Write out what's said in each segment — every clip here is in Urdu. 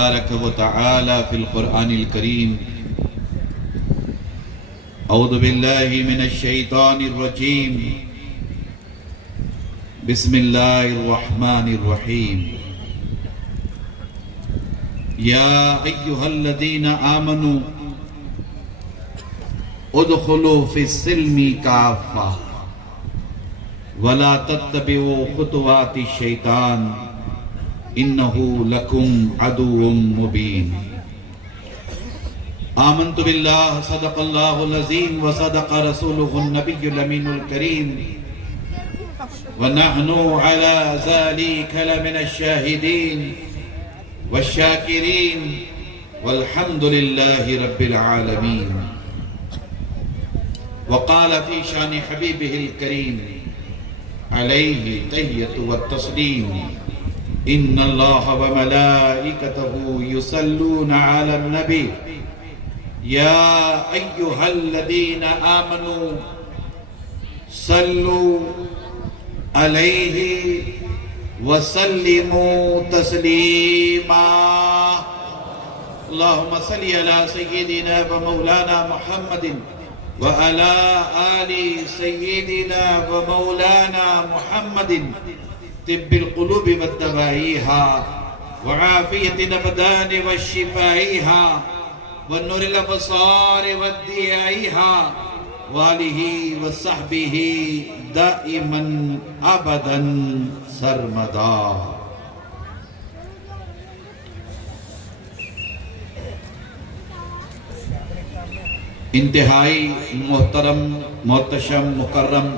تبارک و تعالی فی القرآن الکریم اعوذ باللہ من الشیطان الرجیم بسم اللہ الرحمن الرحیم یا ایہا الذین آمنوا ادخلوا فی السلم کافہ ولا تتبعوا خطوات الشیطان انہو لکم عدو مبین آمنت باللہ صدق اللہ العظیم وصدق رسولہ النبی الامین الکریم ونحن على ذلك لمن الشاہدین والشاکرین والحمد للہ رب العالمین وقال في شان حبیبہ الکریم علیہ تحیۃ والتسلیم ان اللہ وملائکتہ یصلون علی النبی یا ایہا الذین آمنوا صلوا علیہ وسلموا تسلیما اللہم صلی علی سیدنا ومولانا محمد وعلى آل سيدنا ومولانا محمد طب القلوب والدوائيها وعافية الأبدان وشفائها والنور الأبصار والضيائها وآله وصحبه دائما أبدا سرمدا انتہائی محترم محتشم مکرم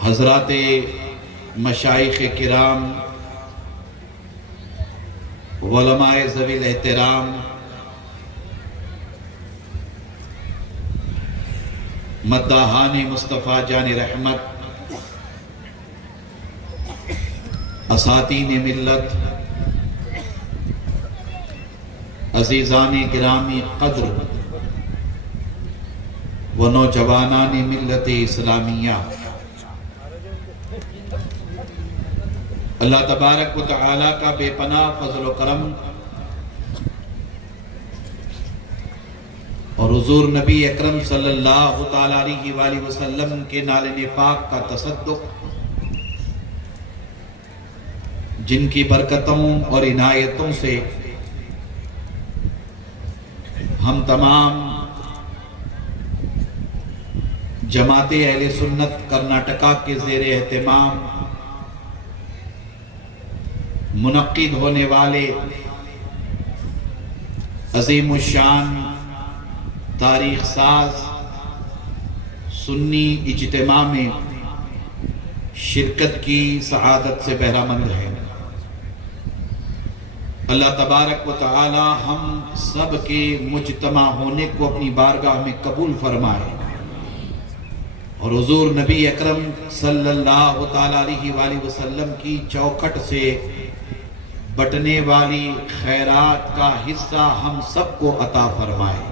حضرات مشائخ کرام علماء ذوی الاحترام مداحان مصطفیٰ جان رحمت اساتین ملت عزیزان گرامی قدر و نوجوانان ملت اسلامیہ، اللہ تبارک و تعالی کا بے پناہ فضل و کرم اور حضور نبی اکرم صلی اللہ علیہ وآلہ وسلم کے نالے پاک کا تصدق، جن کی برکتوں اور عنایتوں سے ہم تمام جماعت اہل سنت کرناٹکا کے زیر اہتمام منعقد ہونے والے عظیم الشان تاریخ ساز سنی اجتماع میں شرکت کی سعادت سے بہرہ مند ہے۔ اللہ تبارک و تعالی ہم سب کے مجتمع ہونے کو اپنی بارگاہ میں قبول فرمائے اور حضور نبی اکرم صلی اللہ علیہ وآلہ وسلم کی چوکھٹ سے بٹنے والی خیرات کا حصہ ہم سب کو عطا فرمائے۔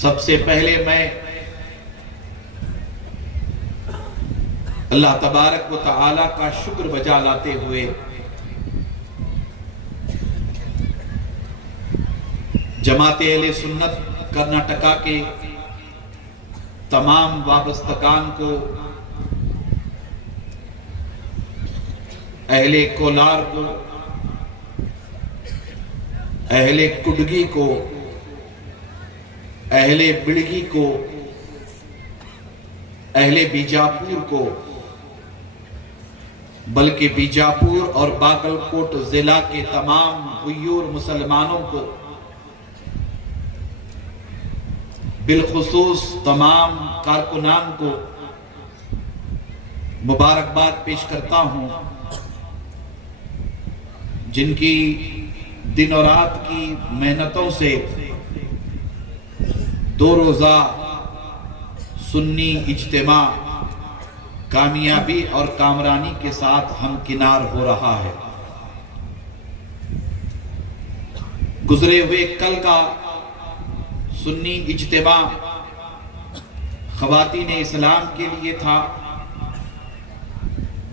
سب سے پہلے میں اللہ تبارک و تعالی کا شکر بجا لاتے ہوئے جماعت اہل سنت کرناٹکا کے تمام وابستگان کو، اہل کولار کو، اہل کڈگی کو، اہل بڑگی کو، اہل بیجاپور کو، بلکہ بیجاپور اور باگل کوٹ ضلع کے تمام غیور مسلمانوں کو، بالخصوص تمام کارکنان کو مبارکباد پیش کرتا ہوں، جن کی دن و رات کی محنتوں سے 2 روزہ سنی اجتماع کامیابی اور کامرانی کے ساتھ ہمکنار ہو رہا ہے۔ گزرے ہوئے کل کا سنی اجتماع خواتین اسلام کے لیے تھا،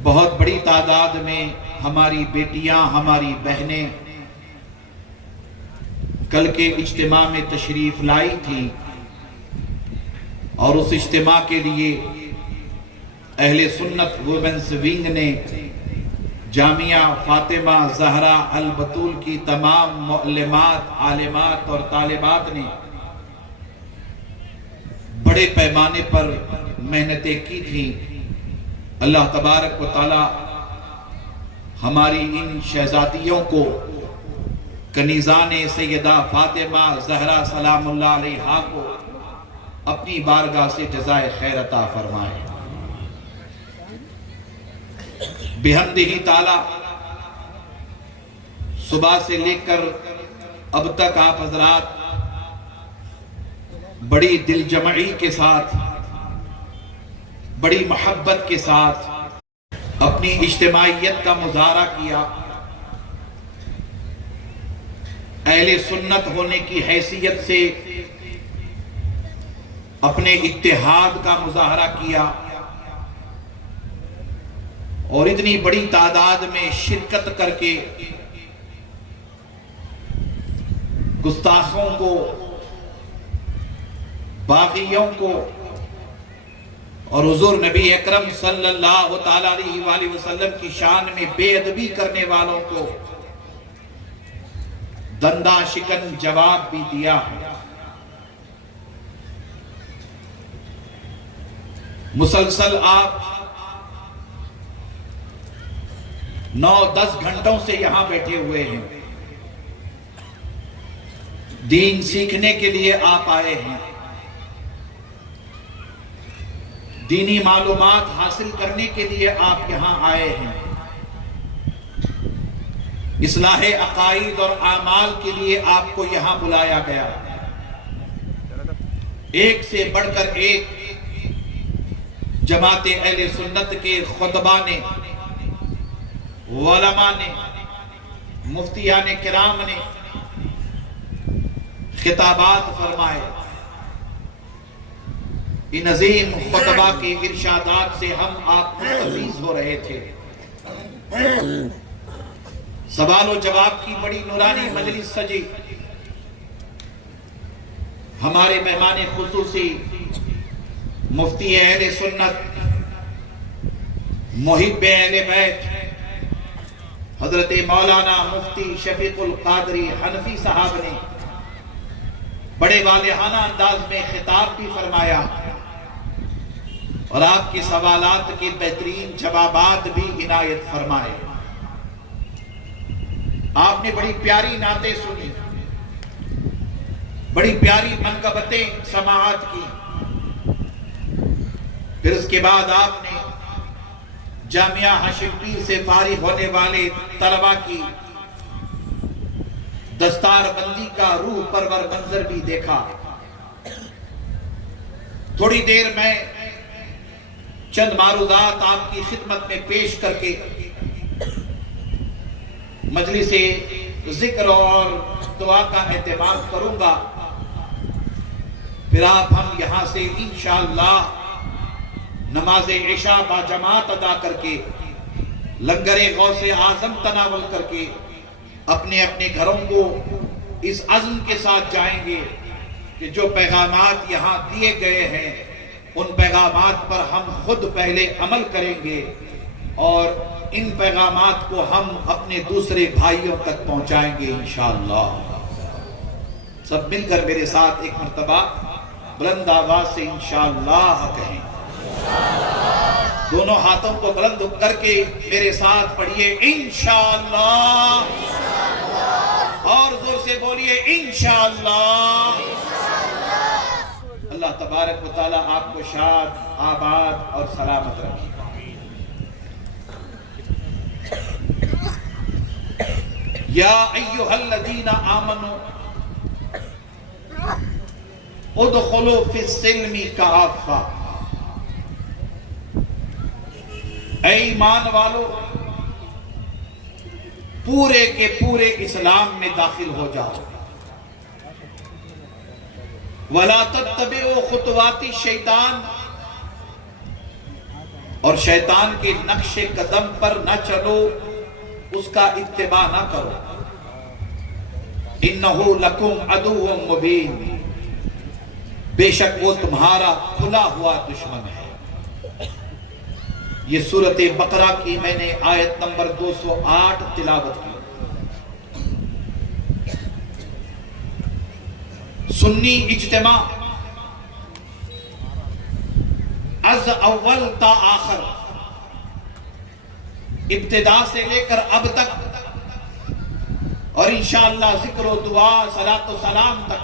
بہت بڑی تعداد میں ہماری بیٹیاں، ہماری بہنیں کل کے اجتماع میں تشریف لائی تھی، اور اس اجتماع کے لیے اہل سنت ویمنس ونگ نے جامعہ فاطمہ زہرا البتول کی تمام معلمات، عالمات اور طالبات نے بڑے پیمانے پر محنتیں کی تھیں۔ اللہ تبارک و تعالی ہماری ان شہزادیوں کو کنیزان سیدہ فاطمہ زہرا سلام اللہ علیہا کو اپنی بارگاہ سے جزائے خیر عطا فرمائے۔ بحمدہ تعالی صبح سے لے کر اب تک آپ حضرات بڑی دل جمعی کے ساتھ، بڑی محبت کے ساتھ اپنی اجتماعیت کا مظاہرہ کیا، اہل سنت ہونے کی حیثیت سے اپنے اتحاد کا مظاہرہ کیا، اور اتنی بڑی تعداد میں شرکت کر کے گستاخوں کو، باغیوں کو اور حضور نبی اکرم صلی اللہ تعالی علیہ وآلہ وسلم کی شان میں بے ادبی کرنے والوں کو دندہ شکن جواب بھی دیا ہے۔ مسلسل آپ 9-10 گھنٹوں سے یہاں بیٹھے ہوئے ہیں، دین سیکھنے کے لیے آپ آئے ہیں، دینی معلومات حاصل کرنے کے لیے آپ یہاں آئے ہیں، اصلاح عقائد اور اعمال کے لیے آپ کو یہاں بلایا گیا۔ ایک سے بڑھ کر ایک جماعت اہل سنت کے خطبہ نے، علماء نے، مفتیان کرام نے خطابات فرمائے۔ ان عظیم خطبہ کے ارشادات سے ہم آپ مستفیض ہو رہے تھے۔ سوال و جواب کی بڑی نورانی مجلس سجی۔ ہمارے مہمان خصوصی مفتی اہل سنت، محب اہل بیت، حضرت مولانا مفتی شفیق القادری حنفی صاحب نے بڑے والہانہ انداز میں خطاب بھی فرمایا، اور آپ کے سوالات کے بہترین جوابات بھی عنایت فرمائے۔ آپ نے بڑی پیاری نعتیں سنی، بڑی پیاری منقبتیں سماعت کی، پھر اس کے بعد آپ نے جامعہ ہاشم پیر سے فارغ ہونے والے طلبہ کی دستار بندی کا روح پرور منظر بھی دیکھا۔ تھوڑی دیر میں چند معروضات آپ کی خدمت میں پیش کر کے مجلس ذکر اور دعا کا اہتمام کروں گا، پھر آپ ہم یہاں سے انشاءاللہ نماز عشاء با جماعت ادا کر کے لنگر غوث اعظم تناول کر کے اپنے اپنے گھروں کو اس عزم کے ساتھ جائیں گے کہ جو پیغامات یہاں دیے گئے ہیں ان پیغامات پر ہم خود پہلے عمل کریں گے، اور ان پیغامات کو ہم اپنے دوسرے بھائیوں تک پہنچائیں گے انشاءاللہ۔ سب مل کر میرے ساتھ ایک مرتبہ بلند آواز سے انشاءاللہ کہیں۔ دونوں ہاتھوں کو بلند کر کے میرے ساتھ پڑھیے انشاءاللہ، اور زور سے بولیے انشاءاللہ۔ اللہ تبارک و تعالی آپ کو شاد، آباد اور سلامت رکھے۔ یا ایھا الذین آمنوا ادخلوا فی السلم کافہ، اے ایمان والو پورے کے پورے اسلام میں داخل ہو جاؤ۔ وَلَا تَتَّبِعُوا خُطُوَاتِ الشَّيْطَانِ، اور شیطان کے نقش قدم پر نہ چلو، اس کا اتباع نہ کرو۔ انہو لکم عدو مبین، بے شک وہ تمہارا کھلا ہوا دشمن ہے۔ یہ سورۃ بقرہ کی میں نے آیت نمبر 208 تلاوت کی۔ سنی اجتماع از اول تا آخر، ابتدا سے لے کر اب تک، اور انشاءاللہ ذکر و دعا صلاۃ و سلام تک،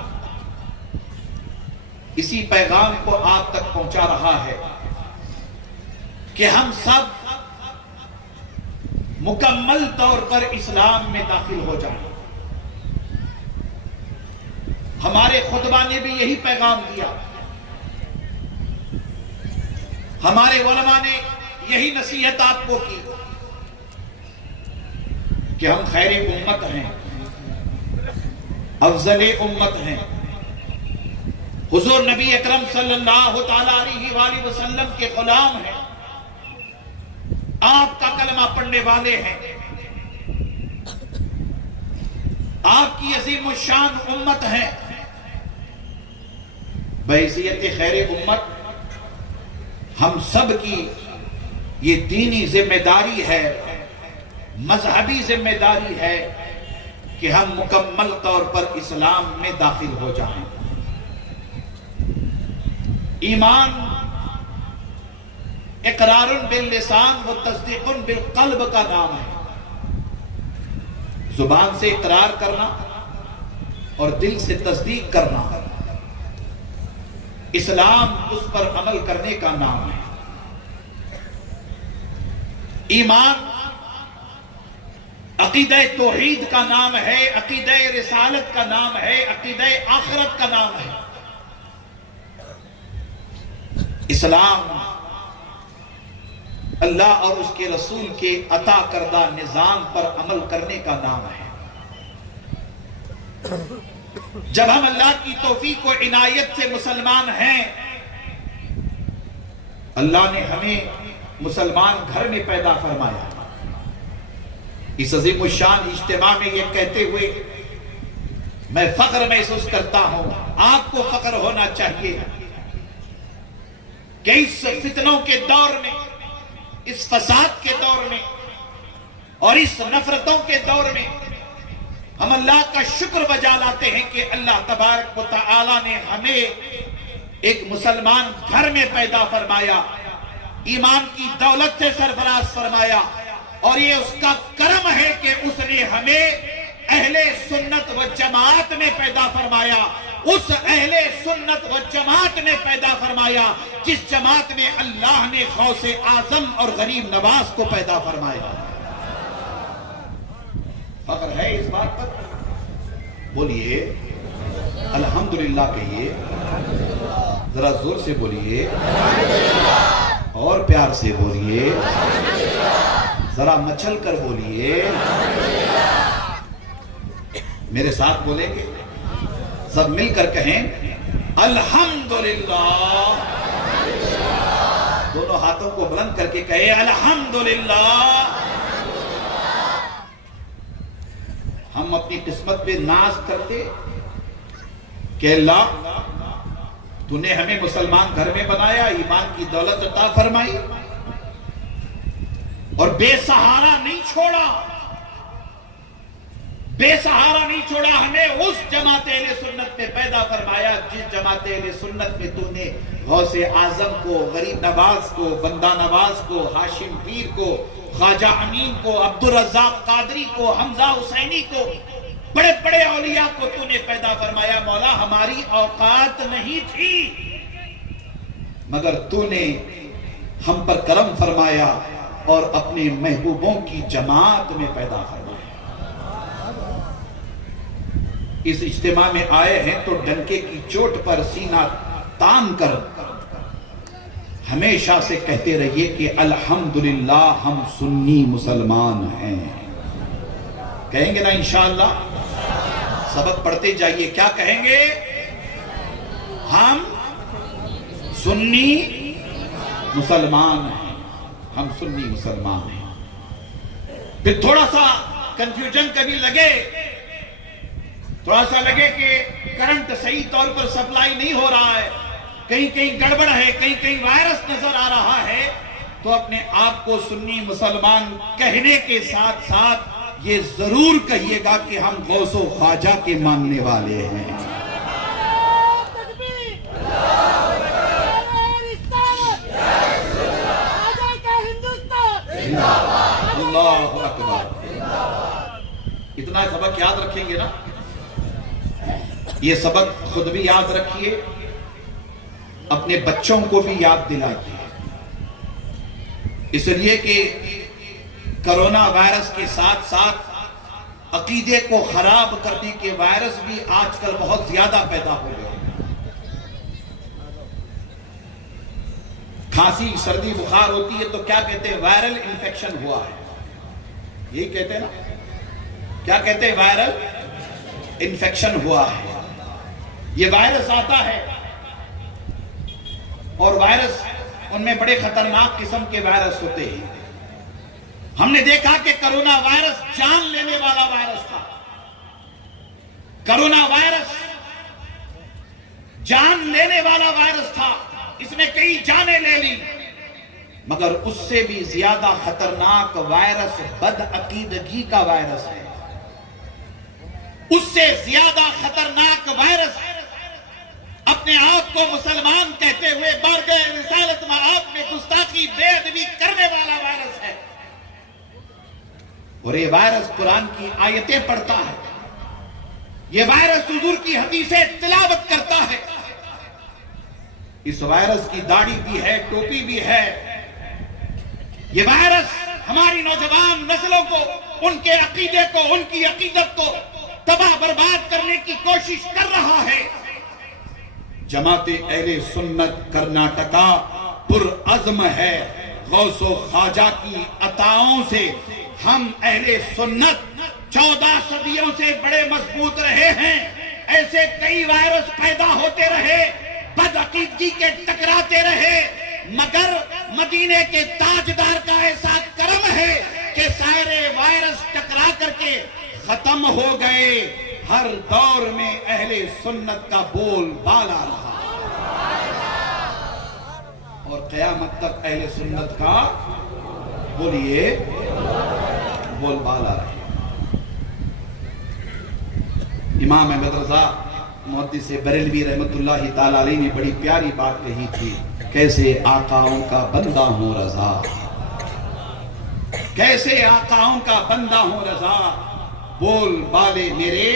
اسی پیغام کو آپ تک پہنچا رہا ہے کہ ہم سب مکمل طور پر اسلام میں داخل ہو جائیں۔ ہمارے خطبہ نے بھی یہی پیغام دیا، ہمارے علماء نے یہی نصیحت آپ کو کی کہ ہم خیر امت ہیں، افضل امت ہیں، حضور نبی اکرم صلی اللہ تعالی علیہ وآلہ وسلم کے غلام ہیں، آپ کا کلمہ پڑھنے والے ہیں، آپ کی عظیم الشان امت ہیں۔ بحیثیت خیر امت ہم سب کی یہ دینی ذمہ داری ہے، مذہبی ذمہ داری ہے کہ ہم مکمل طور پر اسلام میں داخل ہو جائیں۔ ایمان اقرار باللسان و تصدیق بالقلب کا نام ہے۔ زبان سے اقرار کرنا اور دل سے تصدیق کرنا، اسلام اس پر عمل کرنے کا نام ہے۔ ایمان عقیدہ توحید کا نام ہے، عقیدہ رسالت کا نام ہے، عقیدہ آخرت کا نام ہے۔ اسلام اللہ اور اس کے رسول کے عطا کردہ نظام پر عمل کرنے کا نام ہے۔ جب ہم اللہ کی توفیق و عنایت سے مسلمان ہیں، اللہ نے ہمیں مسلمان گھر میں پیدا فرمایا۔ اس عظیم الشان اجتماع میں یہ کہتے ہوئے میں فخر محسوس کرتا ہوں، آپ کو فخر ہونا چاہیے کہ اس فتنوں کے دور میں، اس فساد کے دور میں اور اس نفرتوں کے دور میں ہم اللہ کا شکر بجا لاتے ہیں کہ اللہ تبارک و تعالی نے ہمیں ایک مسلمان گھر میں پیدا فرمایا، ایمان کی دولت سے سرفراز فرمایا، اور یہ اس کا کرم ہے کہ اس نے ہمیں اہل سنت و جماعت میں پیدا فرمایا، اس اہل سنت و جماعت میں پیدا فرمایا جس جماعت میں اللہ نے غوث اعظم اور غریب نواز کو پیدا فرمایا۔ فخر ہے اس بات پر؟ بولیے الحمدللہ کہیے، ذرا زور سے بولیے اور پیار سے بولیے، ذرا مچل کر بولیے، میرے ساتھ بولیں گے؟ سب مل کر کہیں الحمدللہ، دونوں ہاتھوں کو بلند کر کے کہیں الحمدللہ۔ ہم اپنی قسمت پہ ناز کرتے کہ اللہ تو نے ہمیں مسلمان گھر میں بنایا، ایمان کی دولت عطا فرمائی اور بے سہارا نہیں چھوڑا، بے سہارا نہیں چھوڑا، ہمیں اس جماعت اہل سنت میں پیدا فرمایا جس جماعت اہل سنت میں تو نے غوث اعظم کو، غریب نواز کو، بندہ نواز کو، ہاشم پیر کو، خواجہ امین کو، عبدالرزاق قادری کو، حمزہ حسینی کو، بڑے بڑے اولیاء کو تو نے پیدا فرمایا۔ مولا ہماری اوقات نہیں تھی مگر تو نے ہم پر کرم فرمایا اور اپنے محبوبوں کی جماعت میں پیدا فرمایا۔ اس اجتماع میں آئے ہیں تو ڈنکے کی چوٹ پر سینہ تان کر ہمیشہ سے کہتے رہیے کہ الحمدللہ ہم سنی مسلمان ہیں۔ کہیں گے نا انشاءاللہ؟ سبق پڑھتے جائیے، کیا کہیں گے؟ ہم سنی مسلمان ہیں۔ ہم سنی مسلمان ہیں. پھر تھوڑا سا کنفیوژن کبھی لگے کہ کرنٹ صحیح طور پر سپلائی نہیں ہو رہا ہے، کہیں کہیں گڑبڑ ہے، کہیں کہیں وائرس نظر آ رہا ہے، تو اپنے آپ کو سنی مسلمان کہنے کے ساتھ ساتھ یہ ضرور کہیے گا کہ ہم غوث و خواجہ کے ماننے والے ہیں. اللہ اکبر. اتنا سبق یاد رکھیں گے نا، یہ سبق خود بھی یاد رکھیے، اپنے بچوں کو بھی یاد دلائیے. اس لیے کہ کرونا وائرس کے ساتھ ساتھ عقیدے کو خراب کرنے کے وائرس بھی آج کل بہت زیادہ پیدا ہو گئے. کھانسی سردی بخار ہوتی ہے تو کیا کہتے ہیں؟ وائرل انفیکشن ہوا ہے. یہی کہتے ہیں نا، کیا کہتے ہیں؟ وائرل انفیکشن ہوا ہے. یہ وائرس آتا ہے اور وائرس ان میں بڑے خطرناک قسم کے وائرس ہوتے ہیں. ہم نے دیکھا کہ کرونا وائرس جان لینے والا وائرس تھا. کرونا وائرس جان لینے والا وائرس تھا، اس نے کئی جانیں لے لی. مگر اس سے بھی زیادہ خطرناک وائرس بدعقیدگی کا وائرس ہے. اس سے زیادہ خطرناک وائرس اپنے آپ کو مسلمان کہتے ہوئے بارگاہ رسالت میں آپ میں گستاخی بے ادبی کرنے والا وائرس ہے. اور یہ وائرس قرآن کی آیتیں پڑھتا ہے، یہ وائرس حضور کی حدیثیں تلاوت کرتا ہے. اس وائرس کی داڑھی بھی ہے، ٹوپی بھی ہے. یہ وائرس ہماری نوجوان نسلوں کو، ان کے عقیدے کو، ان کی عقیدت کو تباہ برباد کرنے کی کوشش کر رہا ہے. جماعت اہل سنت کرناٹکا پرعزم ہے غوث و خواجہ کی عطاؤں سے. ہم اہل سنت 14 صدیوں سے بڑے مضبوط رہے ہیں. ایسے کئی وائرس پیدا ہوتے رہے، بدعقیدگی کے ٹکراتے رہے، مگر مدینے کے تاجدار کا ایسا کرم ہے کہ سارے وائرس ٹکرا کر کے ختم ہو گئے. ہر دور میں اہل سنت کا بول بالا رہا اور قیامت تک اہل سنت کا بولیے بول بالا رہا. امام احمد رضا محدث بریلوی رحمت اللہ تعالی علیہ نے بڑی پیاری بات کہی تھی، کیسے آقاؤں کا بندہ ہوں رضا، کیسے آقاؤں کا بندہ ہوں رضا، بول بالے میرے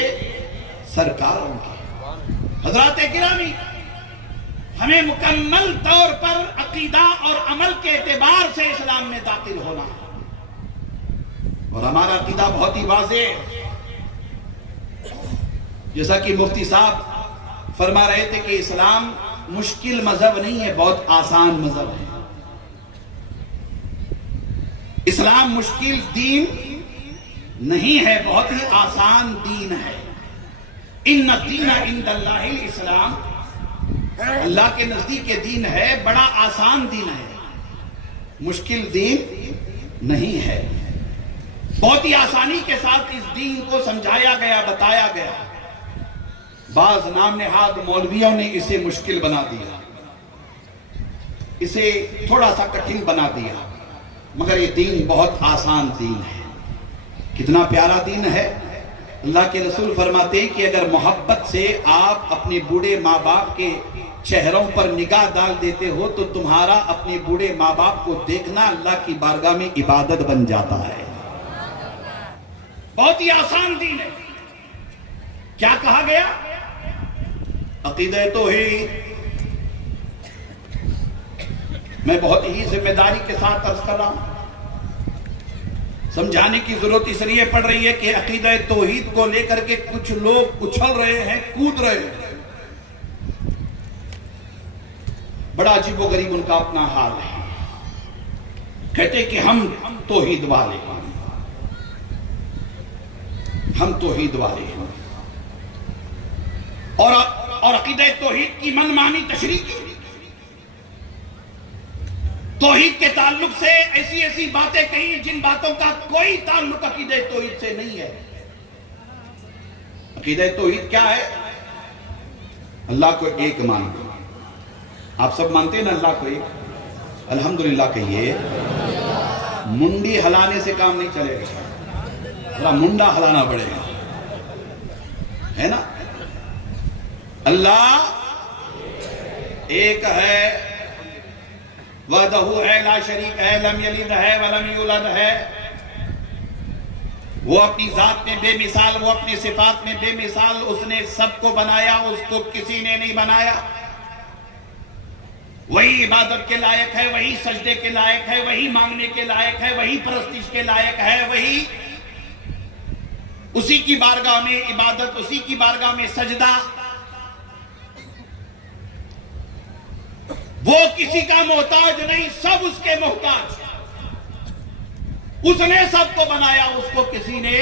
سرکاروں کے. حضرات گرامی، ہمیں مکمل طور پر عقیدہ اور عمل کے اعتبار سے اسلام میں داخل ہونا ہے. اور ہمارا عقیدہ بہت ہی واضح ہے. جیسا کہ مفتی صاحب فرما رہے تھے کہ اسلام مشکل مذہب نہیں ہے، بہت آسان مذہب ہے. اسلام مشکل دین نہیں ہے، بہت ہی آسان دین ہے. ان الدین عند اللہ الاسلام، اللہ کے نزدیک یہ دین ہے، بڑا آسان دین ہے، مشکل دین نہیں ہے. بہت ہی آسانی کے ساتھ اس دین کو سمجھایا گیا، بتایا گیا. بعض نام نہاد مولویوں نے اسے مشکل بنا دیا، اسے تھوڑا سا کٹھن بنا دیا، مگر یہ دین بہت آسان دین ہے. کتنا پیارا دین ہے. اللہ کے رسول فرماتے ہیں کہ اگر محبت سے آپ اپنے بوڑھے ماں باپ کے چہروں پر نگاہ ڈال دیتے ہو تو تمہارا اپنے بوڑھے ماں باپ کو دیکھنا اللہ کی بارگاہ میں عبادت بن جاتا ہے. بہت ہی آسان دین ہے. کیا کہا گیا؟ عقیدہ توحید. میں بہت ہی ذمہ داری کے ساتھ عرض کر رہا ہوں، سمجھانے کی ضرورت اس لیے پڑ رہی ہے کہ عقیدہ توحید کو لے کر کے کچھ لوگ اچھل رہے ہیں، کود رہے ہیں. بڑا عجیب و غریب ان کا اپنا حال ہے. کہتے کہ ہم توحید والے ہیں، ہم توحید والے ہیں، اور عقیدہ توحید کی من مانی تشریح کی. توحید کے تعلق سے ایسی ایسی باتیں کہیں جن باتوں کا کوئی تعلق عقیدہ توحید سے نہیں ہے. عقیدہ توحید کیا ہے؟ اللہ کو ایک ماننا. آپ سب مانتے ہیں نا اللہ کو ایک؟ الحمدللہ کہیے. منڈی ہلانے سے کام نہیں چلے گا، ذرا منڈا ہلانا پڑے گا، ہے نا؟ اللہ ایک ہے، وحدہ ہے، لا شریک ہے، لم یلد ہے ولم یولد ہے. وہ اپنی ذات میں بے مثال، وہ اپنی صفات میں بے مثال. اس نے سب کو بنایا، اس کو کسی نے نہیں بنایا. وہی عبادت کے لائق ہے، وہی سجدے کے لائق ہے، وہی مانگنے کے لائق ہے، وہی پرستش کے لائق ہے. وہی اسی کی بارگاہ میں عبادت، اسی کی بارگاہ میں سجدہ. وہ کسی کا محتاج نہیں، سب اس کے محتاج. اس نے سب کو بنایا، اس کو کسی نے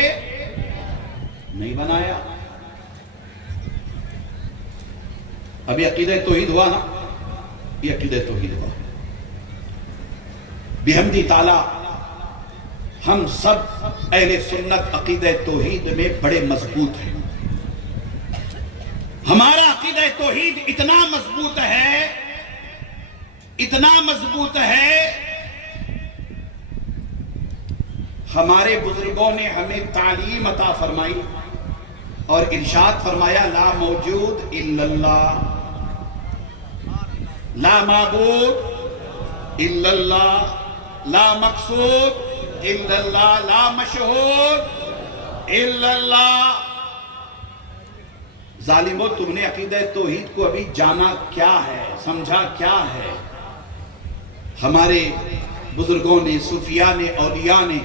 نہیں بنایا. ابھی عقیدہ توحید ہوا نا، یہ عقیدہ توحید ہوا. بحمدی تعالی ہم سب اہل سنت عقیدہ توحید میں بڑے مضبوط ہیں. ہمارا عقیدہ توحید اتنا مضبوط ہے، اتنا مضبوط ہے، ہمارے بزرگوں نے ہمیں تعلیم عطا فرمائی اور ارشاد فرمایا لا موجود الا اللہ، لا معبود الا اللہ، لا مقصود الا اللہ، لا مشہود الا اللہ. ظالمو، تم نے عقیدہ توحید کو ابھی جانا کیا ہے، سمجھا کیا ہے؟ ہمارے بزرگوں نے، صوفیاء نے، اولیاء نے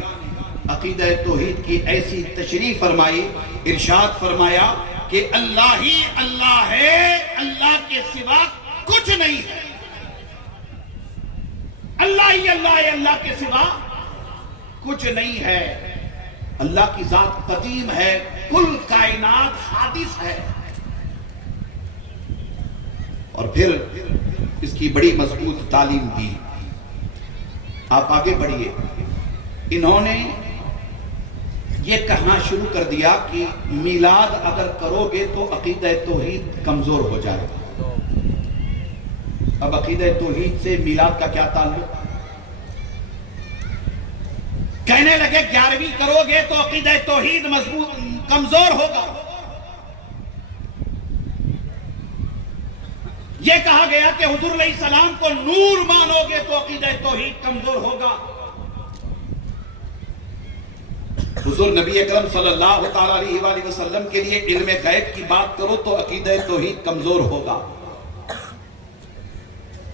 عقیدہ توحید کی ایسی تشریح فرمائی، ارشاد فرمایا کہ اللہ ہی اللہ ہے، اللہ کے سوا کچھ نہیں ہے. اللہ ہی اللہ ہے، اللہ کے سوا کچھ نہیں ہے. اللہ کی ذات قدیم ہے، کل کائنات حادث ہے. اور پھر اس کی بڑی مضبوط تعلیم دی. آپ آگے بڑھیے. انہوں نے یہ کہنا شروع کر دیا کہ میلاد اگر کرو گے تو عقیدہ توحید کمزور ہو جائے گا. اب عقیدہ توحید سے میلاد کا کیا تعلق؟ کہنے لگے 11ویں کرو گے تو عقیدہ توحید مضبوط کمزور ہوگا. یہ کہا گیا کہ حضور علیہ السلام کو نور مانو گے تو عقیدہ توحید کمزور ہوگا. حضور نبی اکرم صلی اللہ تعالی علیہ وآلہ وسلم کے لیے علم غیب کی بات کرو تو عقیدہ توحید کمزور ہوگا.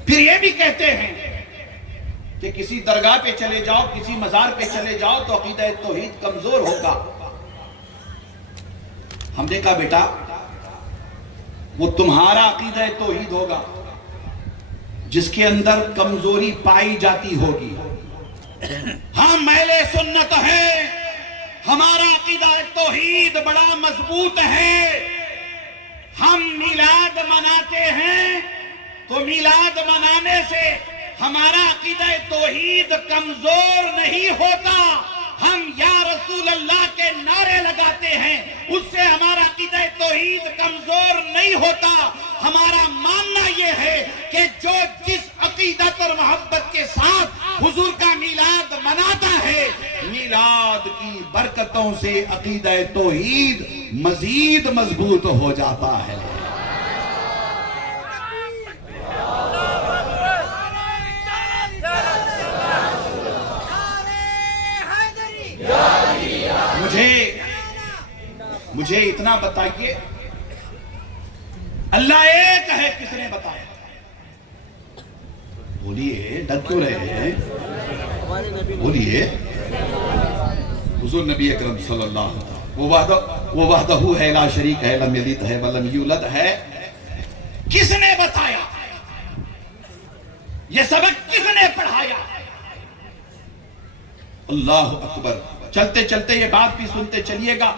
پھر یہ بھی کہتے ہیں کہ کسی درگاہ پہ چلے جاؤ، کسی مزار پہ چلے جاؤ تو عقیدہ توحید کمزور ہوگا. ہم نے کہا بیٹا وہ تمہارا عقیدہ توحید ہوگا جس کے اندر کمزوری پائی جاتی ہوگی. ہم اہل سنت ہیں، ہمارا عقیدہ توحید بڑا مضبوط ہے. ہم میلاد مناتے ہیں تو میلاد منانے سے ہمارا عقیدہ توحید کمزور نہیں ہوتا. ہم یا رسول اللہ کے نعرے لگاتے ہیں، اس سے ہمارا عقیدہ توحید کمزور نہیں ہوتا. ہمارا ماننا یہ ہے کہ جو جس عقیدت اور محبت کے ساتھ حضور کا میلاد مناتا ہے، میلاد کی برکتوں سے عقیدہ توحید مزید مضبوط ہو جاتا ہے. مجھے اتنا بتائیے، اللہ ایک ہے، کس نے بتایا؟ بولیے، ڈر کیوں رہے ہیں؟ بولیے. حضور نبی اکرم صلی اللہ علیہ وسلم وہ وحدہ ہے، لا شریک ہے، لم یلد ہے ولم یولد ہے. کس نے بتایا؟ یہ سبق کس نے پڑھایا؟ اللہ اکبر. چلتے چلتے یہ بات بھی سنتے چلیے گا.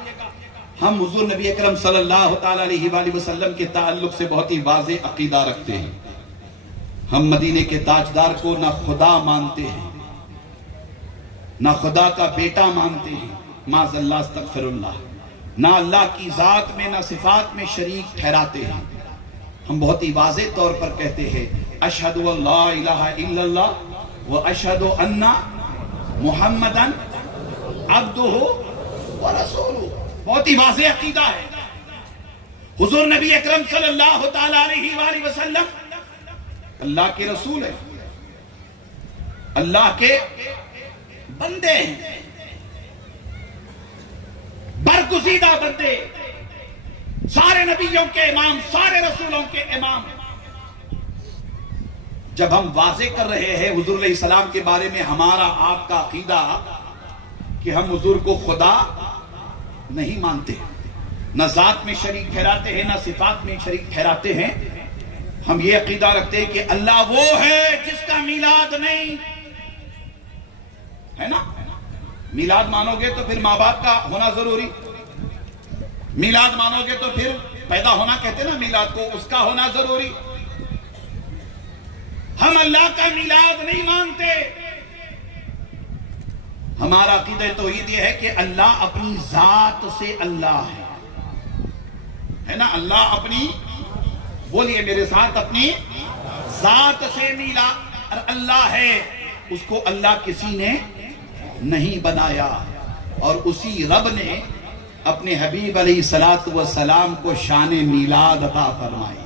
ہم حضور نبی اکرم صلی اللہ تعالی علیہ وآلہ وسلم کے تعلق سے بہت ہی واضح عقیدہ رکھتے ہیں. ہم مدینے کے تاجدار کو نہ خدا مانتے ہیں، نہ خدا کا بیٹا مانتے ہیں، معاذ اللہ استغفر اللہ، نہ اللہ کی ذات میں نہ صفات میں شریک ٹھہراتے ہیں۔ ہم بہت ہی واضح طور پر کہتے ہیں اشہد ان لا الہ الا اللہ و اشہد ان محمدً عبدہ و رسولہ، بہت ہی واضح عقیدہ ہے۔ حضور نبی اکرم صلی اللہ تعالی علیہ وآلہ وسلم اللہ کے رسول ہیں، اللہ کے بندے ہیں، برگزیدہ بندے، سارے نبیوں کے امام، سارے رسولوں کے امام۔ جب ہم واضح کر رہے ہیں حضور علیہ السلام کے بارے میں ہمارا آپ کا عقیدہ کہ ہم حضور کو خدا نہیں مانتے، نہ ذات میں شریک ٹھہراتے ہیں، نہ صفات میں شریک ٹھہراتے ہیں، ہم یہ عقیدہ رکھتے ہیں کہ اللہ وہ ہے جس کا میلاد نہیں ہے نا۔ میلاد مانو گے تو پھر ماں باپ کا ہونا ضروری، میلاد مانو گے تو پھر پیدا ہونا کہتے نا میلاد کو، اس کا ہونا ضروری۔ ہم اللہ کا میلاد نہیں مانتے، ہمارا عقیدہ توحید یہ ہے کہ اللہ اپنی ذات سے اللہ ہے نا، اللہ اپنی، بولیے میرے ساتھ، اپنی ذات سے میلاد، اللہ ہے، اس کو اللہ کسی نے نہیں بنایا، اور اسی رب نے اپنے حبیب علیہ السلام کو شان میلاد عطا فرمائی۔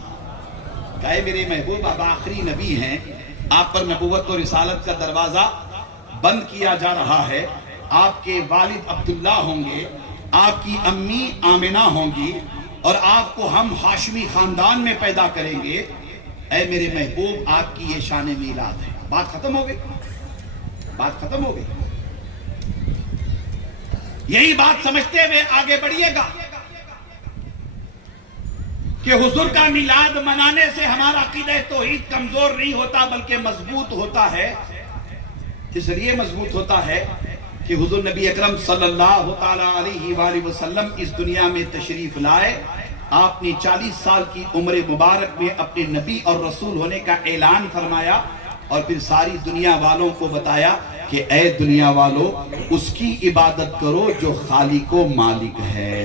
کہے میرے محبوب اب آخری نبی ہیں، آپ پر نبوت و رسالت کا دروازہ بند کیا جا رہا ہے، آپ کے والد عبداللہ ہوں گے، آپ کی امی آمنہ ہوں گی، اور آپ کو ہم ہاشمی خاندان میں پیدا کریں گے۔ اے میرے محبوب آپ کی یہ شان میلاد ہے۔ بات ختم ہو گئی، بات ختم ہو گئی۔ یہی بات سمجھتے ہوئے آگے بڑھیے گا کہ حضور کا میلاد منانے سے ہمارا عقیدہ توحید کمزور نہیں ہوتا بلکہ مضبوط ہوتا ہے۔ اس لیے مضبوط ہوتا ہے کہ حضور نبی اکرم صلی اللہ تعالیٰ علیہ وآلہ وسلم اس دنیا میں تشریف لائے، آپ نے 40 سال کی عمر مبارک میں اپنے نبی اور رسول ہونے کا اعلان فرمایا، اور پھر ساری دنیا والوں کو بتایا کہ اے دنیا والوں، اس کی عبادت کرو جو خالق و مالک ہے۔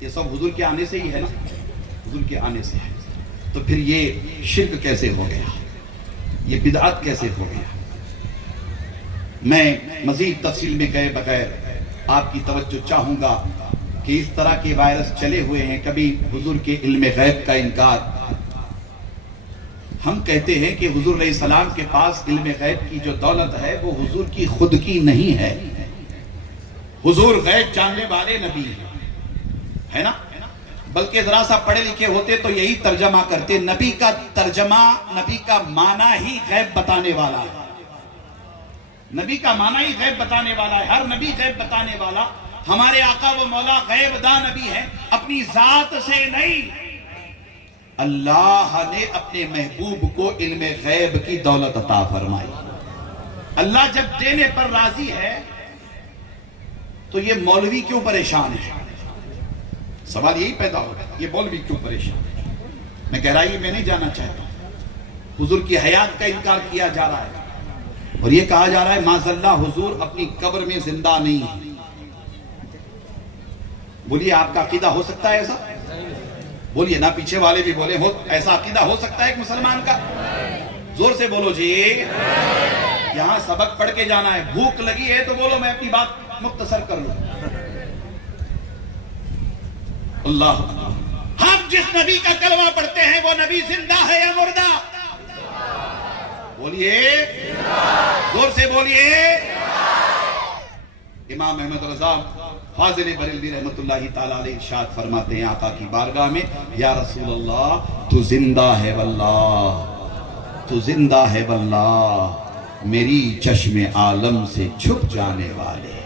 یہ سب حضور کے آنے سے ہی ہے نا، حضور کے آنے سے ہے۔ تو پھر یہ شرک کیسے ہو گیا، یہ بدعت کیسے ہو گیا؟ میں مزید تفصیل میں گئے بغیر آپ کی توجہ چاہوں گا کہ اس طرح کے وائرس چلے ہوئے ہیں۔ کبھی حضور کے علم غیب کا انکار، ہم کہتے ہیں کہ حضور علیہ السلام کے پاس علم غیب کی جو دولت ہے وہ حضور کی خود کی نہیں ہے، حضور غیب جاننے والے نبی ہے نا، بلکہ ذرا سا پڑھے لکھے ہوتے تو یہی ترجمہ کرتے، نبی کا ترجمہ، نبی کا معنی ہی غیب بتانے والا ہے، نبی کا معنی ہی غیب بتانے والا ہے، ہر نبی غیب بتانے والا۔ ہمارے آقا و مولا غیب داں نبی ہے، اپنی ذات سے نہیں، اللہ نے اپنے محبوب کو علم غیب کی دولت عطا فرمائی۔ اللہ جب دینے پر راضی ہے تو یہ مولوی کیوں پریشان ہے؟ سوال یہی پیدا ہوگا، یہ مولوی کیوں پریشان ہے؟ میں گہرائی میں نہیں جانا چاہتا ہوں۔ حضور کی حیات کا انکار کیا جا رہا ہے، اور یہ کہا جا رہا ہے معاذ اللہ حضور اپنی قبر میں زندہ نہیں ہے۔ بولیے آپ کا عقیدہ ہو سکتا ہے ایسا؟ بولیے نا، پیچھے والے بھی بولے، ایسا عقیدہ ہو سکتا ہے ایک مسلمان کا؟ زور سے بولو جی، یہاں سبق پڑھ کے جانا ہے۔ بھوک لگی ہے تو بولو، میں اپنی بات مختصر کر لوں۔ اللہ ہم جس نبی کا کلمہ پڑھتے ہیں وہ نبی زندہ ہے یا مردہ؟ بولیے، زور سے بولیے۔ امام احمد رضا فاضل بریلوی رحمت اللہ تعالیٰ علیہ ارشاد فرماتے ہیں آقا کی بارگاہ میں، یا رسول اللہ تو زندہ ہے واللہ، تو زندہ ہے واللہ، میری چشم عالم سے چھپ جانے والے۔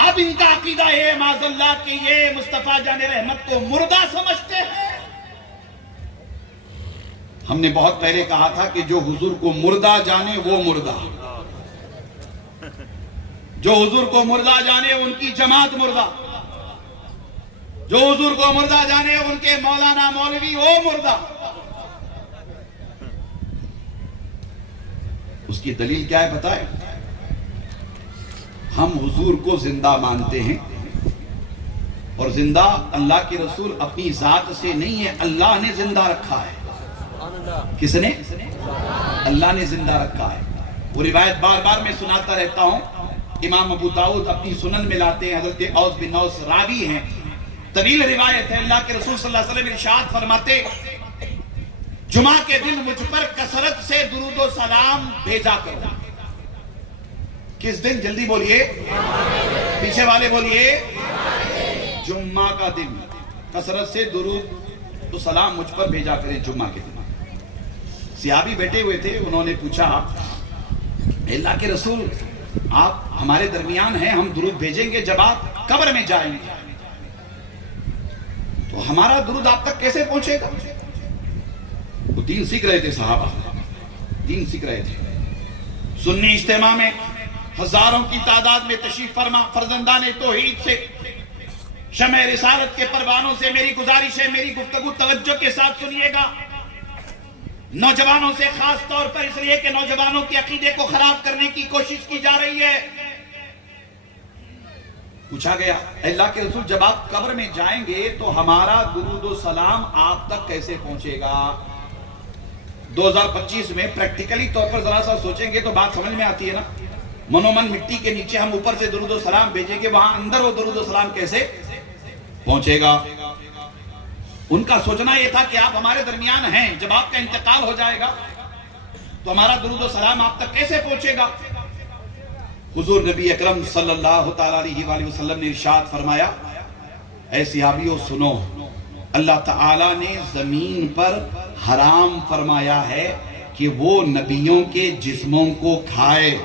اب ان کا عقیدہ ہے معاذ اللہ کہ یہ مصطفیٰ جان رحمت کو مردہ سمجھتے ہیں۔ ہم نے بہت پہلے کہا تھا کہ جو حضور کو مردہ جانے وہ مردہ، جو حضور کو مردہ جانے ان کی جماعت مردہ۔ جو حضور کو مردہ جانے ان کے مولانا مولوی وہ مردہ. اس کی دلیل کیا ہے بتائیں؟ ہم حضور کو زندہ مانتے ہیں، اور زندہ اللہ کے رسول اپنی ذات سے نہیں ہے، اللہ نے زندہ رکھا ہے. کس نے؟ اللہ نے زندہ رکھا ہے. وہ روایت بار بار میں سناتا رہتا ہوں. امام ابو داؤد اپنی سنن میں لاتے ہیں، حضرت اوس بن نوس راوی ہیں، طویل روایت ہے. اللہ کے رسول صلی اللہ علیہ وسلم ارشاد فرماتے جمعہ کے دن مجھ پر کثرت سے درود و سلام بھیجا کرو. کس دن؟ جلدی بولیے، پیچھے والے بولیے. جمعہ کا دن کثرت سے درود و سلام مجھ پر بھیجا کریں جمعہ کے دن. صحابی بیٹھے ہوئے تھے، انہوں نے پوچھا اللہ کے رسول آپ ہمارے درمیان ہیں، ہم درود بھیجیں گے جب آپ قبر میں جائیں گے، تو ہمارا درود آپ تک کیسے پہنچے گا؟ وہ دین سیکھ رہے تھے صحابہ، دین سیکھ رہے تھے. سنی اجتماع میں ہزاروں کی تعداد میں تشریف فرما فرزندان توحید سے، شمع رسالت کے پروانوں سے میری گزارش ہے، میری گفتگو توجہ کے ساتھ سنیے گا. نوجوانوں سے خاص طور پر اس لیے کہ نوجوانوں کے عقیدے کو خراب کرنے کی کوشش کی جا رہی ہے. پوچھا گیا اللہ کے رسول جب آپ قبر میں جائیں گے تو ہمارا درود و سلام آپ تک کیسے پہنچے گا؟ 2025 میں پریکٹیکلی طور پر ذرا سا سوچیں گے تو بات سمجھ میں آتی ہے نا. منومن مٹی کے نیچے ہم اوپر سے درود و سلام بھیجیں گے، وہاں اندر وہ درود و سلام کیسے پہنچے گا؟ ان کا سوچنا یہ تھا کہ آپ ہمارے درمیان ہیں، جب آپ کا انتقال ہو جائے گا تو ہمارا درود و سلام آپ تک کیسے پہنچے گا؟ حضور نبی اکرم صلی اللہ تعالی علیہ وآلہ وسلم نے ارشاد فرمایا اے صحابیو سنو، اللہ تعالی نے زمین پر حرام فرمایا ہے کہ وہ نبیوں کے جسموں کو کھائے.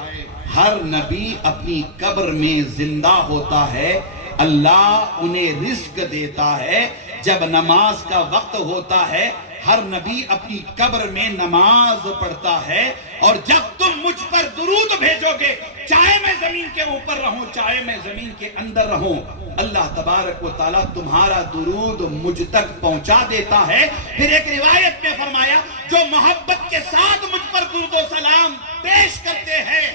ہر نبی اپنی قبر میں زندہ ہوتا ہے، اللہ انہیں رزق دیتا ہے. جب نماز کا وقت ہوتا ہے ہر نبی اپنی قبر میں نماز پڑھتا ہے. اور جب تم مجھ پر درود بھیجو گے، چاہے میں زمین کے اوپر رہوں چاہے میں زمین کے اندر رہوں، اللہ تبارک و تعالیٰ تمہارا درود مجھ تک پہنچا دیتا ہے. پھر ایک روایت میں فرمایا جو محبت کے ساتھ مجھ پر درود و سلام پیش کرتے ہیں،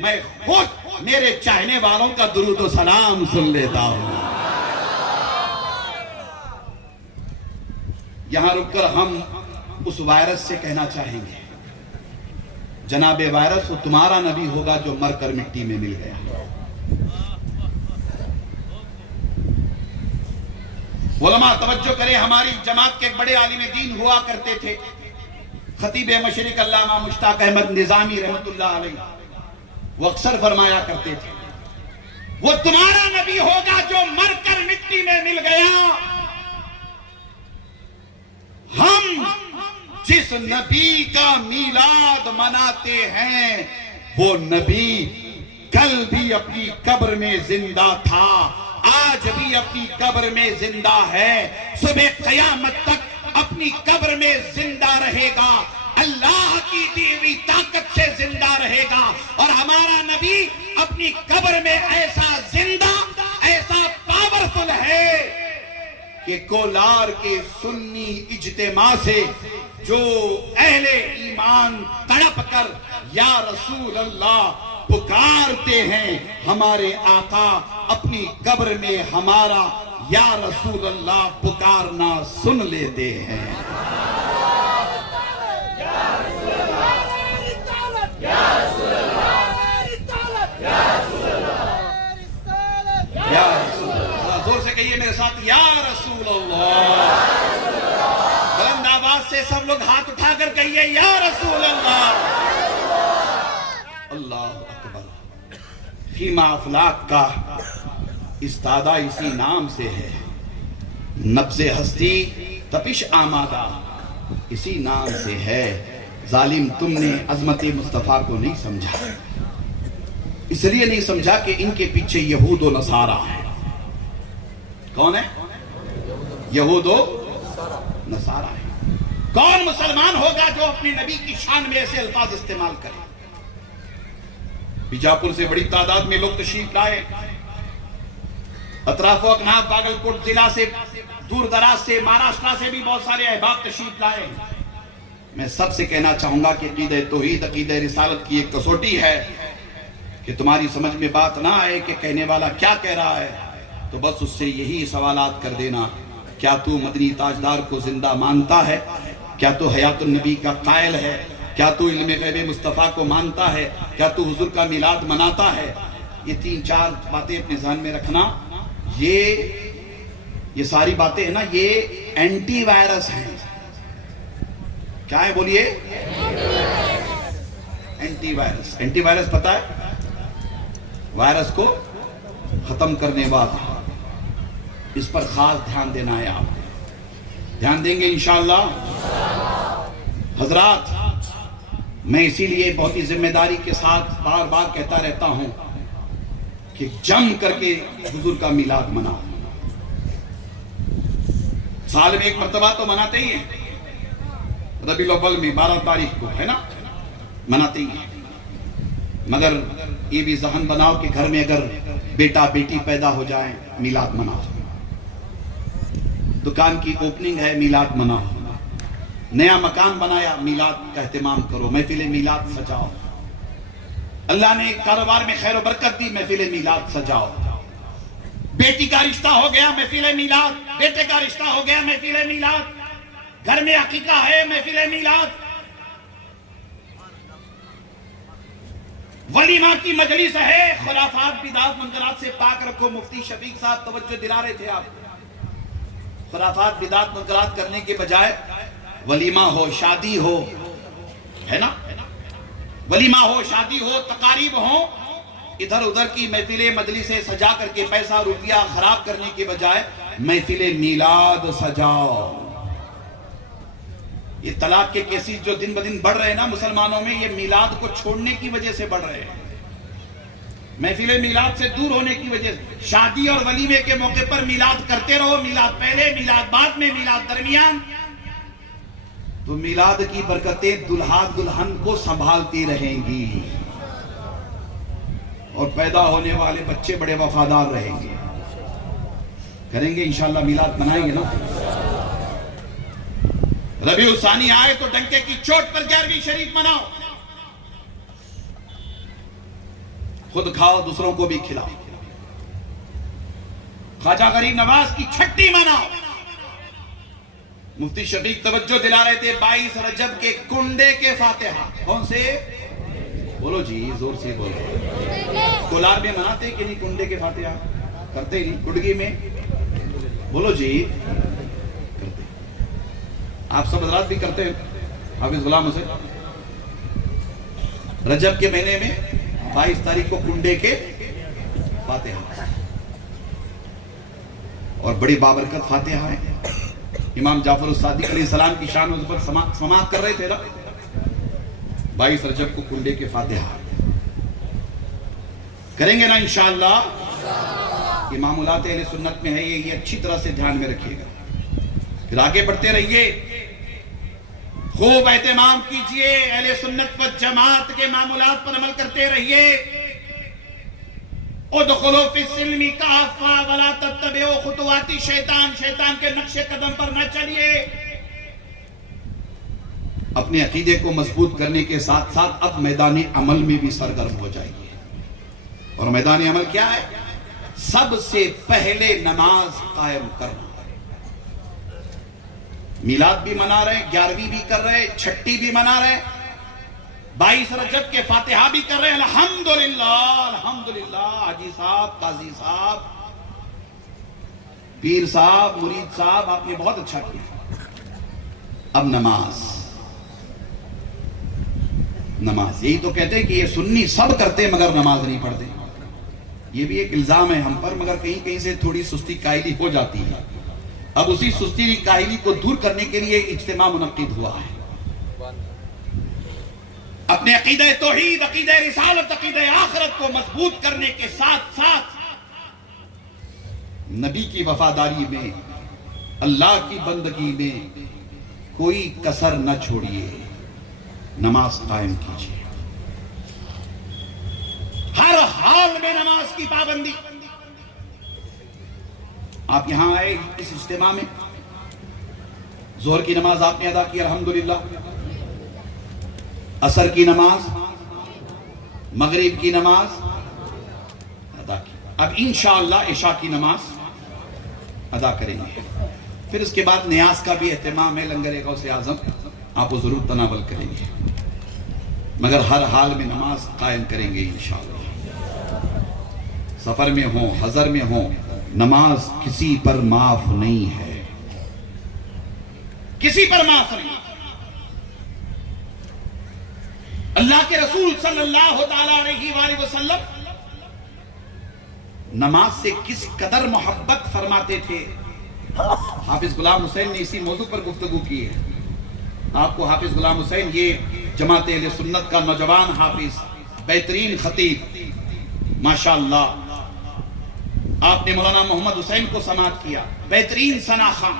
میں خود میرے چاہنے والوں کا درود و سلام سن لیتا ہوں. یہاں رک کر ہم اس وائرس سے کہنا چاہیں گے جناب وائرس وہ تمہارا نبی ہوگا جو مر کر مٹی میں مل گیا. علماء توجہ کریں، ہماری جماعت کے ایک بڑے عالم دین ہوا کرتے تھے، خطیب مشرق علامہ مشتاق احمد نظامی رحمت اللہ علیہ. وہ اکثر فرمایا کرتے تھے وہ تمہارا نبی ہوگا جو مر کر مٹی میں مل گیا. ہم جس نبی کا میلاد مناتے ہیں وہ نبی کل بھی اپنی قبر میں زندہ تھا، آج بھی اپنی قبر میں زندہ ہے، صبح قیامت تک اپنی قبر میں زندہ رہے گا، اللہ کی دی ہوئی طاقت سے زندہ رہے گا. اور ہمارا نبی اپنی قبر میں ایسا زندہ، ایسا پاورفل ہے کہ کولار کے سنی اجتماع سے جو اہل ایمان تڑپ کر یا رسول اللہ پکارتے ہیں، ہمارے آقا اپنی قبر میں ہمارا یا رسول اللہ پکارنا سن لیتے ہیں. زور سے کہیے میرے ساتھ یا رسول اللہ. بلند آواز سے سب لوگ ہاتھ اٹھا کر کہیے یا رسول اللہ. اللہ اکبر. خیمہ افلاک کا استادہ اسی نام سے ہے، نبض ہستی تپش آمادہ اسی نام سے ہے. ظالم تم نے عظمت مصطفیٰ کو نہیں سمجھا، اس لیے نہیں سمجھا کہ ان کے پیچھے یہود و نصارہ ہیں. کون ہے؟ یہود و نصارہ ہیں. کون مسلمان ہوگا جو اپنے نبی کی شان میں ایسے الفاظ استعمال کرے؟ بیجاپور سے بڑی تعداد میں لوگ تشریف لائے، اطراف و اکناف باگل کوٹ ضلع سے دور دراز سے مہاراشٹرا سے بھی بہت سارے احباب تشریف لائے ہیں. میں سب سے کہنا چاہوں گا کہ عقیدہ توحید عقیدہ رسالت کی ایک کسوٹی ہے کہ تمہاری سمجھ میں بات نہ آئے کہ کہنے والا کیا کہہ رہا ہے تو بس اس سے یہی سوالات کر دینا. کیا تو مدنی تاجدار کو زندہ مانتا ہے؟ کیا تو حیات النبی کا قائل ہے؟ کیا تو علم غیب مصطفیٰ کو مانتا ہے؟ کیا تو حضور کا میلاد مناتا ہے؟ یہ 3-4 باتیں اپنے ذہن میں رکھنا. یہ ساری باتیں ہیں نا، یہ اینٹی وائرس ہیں. کیا ہے بولیے؟ Anti virus. اینٹی وائرس پتا ہے؟ وائرس کو ختم کرنے والا. اس پر خاص دھیان دینا ہے. آپ دھیان دیں گے انشاءاللہ؟ حضرات، میں اسی لیے بہت ہی ذمہ داری کے ساتھ بار بار کہتا رہتا ہوں کہ جم کر کے حضور کا میلاد مناؤ. سال میں ایک مرتبہ تو مناتے ہی ہیں، ربیع الاول میں 12 تاریخ کو، ہے نا، مناتے ہی ہیں. مگر یہ بھی ذہن بناؤ کہ گھر میں اگر بیٹا بیٹی پیدا ہو جائیں، میلاد مناؤ. دکان کی اوپننگ ہے، میلاد مناؤ. نیا مکان بنایا، میلاد کا اہتمام کرو، محفل میلاد سجاؤ. اللہ نے کاروبار میں خیر و برکت دی، محفل میلاد سجاؤ. بیٹی کا رشتہ ہو گیا، محفل میلاد. بیٹے کا رشتہ ہو گیا، محفل میلاد. گھر میں عقیقہ ہے، محفل میلاد. ولیمہ کی مجلس ہے، خرافات بدعات منکرات سے پاک رکھو. مفتی شفیق صاحب توجہ دلا رہے تھے. آپ خرافات بدعات منکرات کرنے کے بجائے ولیمہ ہو، شادی ہو، ہے نا، ولیمہ ہو، شادی ہو، تقاریب ہو، ادھر ادھر کی محفل مجلسیں سجا کر کے پیسہ روپیہ خراب کرنے کے بجائے محفل میلاد سجاؤ. یہ طلاق کے کیسز جو دن بدن بڑھ رہے ہیں نا مسلمانوں میں، یہ میلاد کو چھوڑنے کی وجہ سے بڑھ رہے ہیں. محفل میلاد سے دور ہونے کی وجہ سے. شادی اور ولیمے کے موقع پر میلاد کرتے رہو، میلاد پہلے، میلاد بعد میں، میلاد درمیان. تو میلاد کی برکتیں دلہا دلہن کو سنبھالتی رہیں گی اور پیدا ہونے والے بچے بڑے وفادار رہیں گے. کریں گے انشاءاللہ، میلاد منائیں گے نا. ربیع الثانی آئے تو ڈنکے کی چوٹ پر 11ویں شریف مناؤ. خود کھاؤ، دوسروں کو بھی کھلاؤ. خواجہ غریب نواز کی چھٹی مناؤ. مفتی شفیق توجہ دلا رہے تھے 22 رجب کے کنڈے کے فاتحہ. کون سے؟ بولو جی، زور سے بولو. کولار میں مناتے کہ نہیں کنڈے کے فاتحہ؟ کرتے نہیں. کڈگی میں بولو جی، کرتے. آپ سب حضرات بھی کرتے ہیں. حافظ غلام حسین رجب کے مہینے میں 22 تاریخ کو کنڈے کے فاتحہ، اور بڑی بابرکت فاتحہ ہے. امام جعفر الصادق علیہ السلام کی شان اس پر سماعت کر رہے تھے نا. 22 رجب کو کنڈے کے فاتحہ کریں گے نا انشاءاللہ. امامات اہل سنت میں ہے یہ اچھی طرح سے دھیان میں رکھیے گا. پھر آگے بڑھتے رہیے، خوب اہتمام کیجئے، اہل سنت و جماعت کے معمولات پر عمل کرتے رہیے. ادخلوا فی السلم کافہ ولا تتبعوا خطوات شیطان. شیطان کے نقش قدم پر نہ چلیے. اپنے عقیدے کو مضبوط کرنے کے ساتھ ساتھ اب میدان عمل میں بھی سرگرم ہو جائیے. اور میدان عمل کیا ہے؟ سب سے پہلے نماز قائم کرنا. میلاد بھی منا رہے، 11ویں بھی کر رہے، چھٹی بھی منا رہے، 22 رجب کے فاتحہ بھی کر رہے ہیں. الحمدللہ الحمدللہ. حاجی صاحب، قاضی صاحب، پیر صاحب، مرید صاحب، آپ نے بہت اچھا کیا. اب نماز. یہی تو کہتے ہیں کہ یہ سنی سب کرتے مگر نماز نہیں پڑھتے. یہ بھی ایک الزام ہے ہم پر، مگر کہیں کہیں سے تھوڑی سستی کاہلی ہو جاتی ہے. اب اسی سستی کاہلی کو دور کرنے کے لیے اجتماع منعقد ہوا ہے. اپنے عقیدہ توحید، عقیدہ رسالت، عقیدہ آخرت کو مضبوط کرنے کے ساتھ ساتھ نبی کی وفاداری میں، اللہ کی بندگی میں کوئی کسر نہ چھوڑیے. نماز قائم کیجیے، ہر حال میں نماز کی پابندی. آپ یہاں آئے اس اجتماع میں، ظہر کی نماز آپ نے ادا کی الحمدللہ، عصر کی نماز، مغرب کی نماز ادا کی، اب انشاءاللہ عشاء کی نماز ادا کریں گے، پھر اس کے بعد نیاز کا بھی اہتمام ہے، لنگر غوث اعظم آپ کو ضرور تناول کریں گے، مگر ہر حال میں نماز قائم کریں گے انشاءاللہ، سفر میں ہوں حضر میں ہوں، نماز کسی پر معاف نہیں ہے، کسی پر معاف نہیں۔ اللہ کے رسول صلی اللہ تعالیٰ علیہ وآلہ وسلم نماز سے کس قدر محبت فرماتے تھے، حافظ غلام حسین نے اسی موضوع پر گفتگو کی ہے۔ آپ کو حافظ غلام حسین یہ جماعت اہل سنت کا نوجوان حافظ، بہترین خطیب، ماشاءاللہ آپ نے مولانا محمد حسین کو سماعت کیا، بہترین ثنا خواں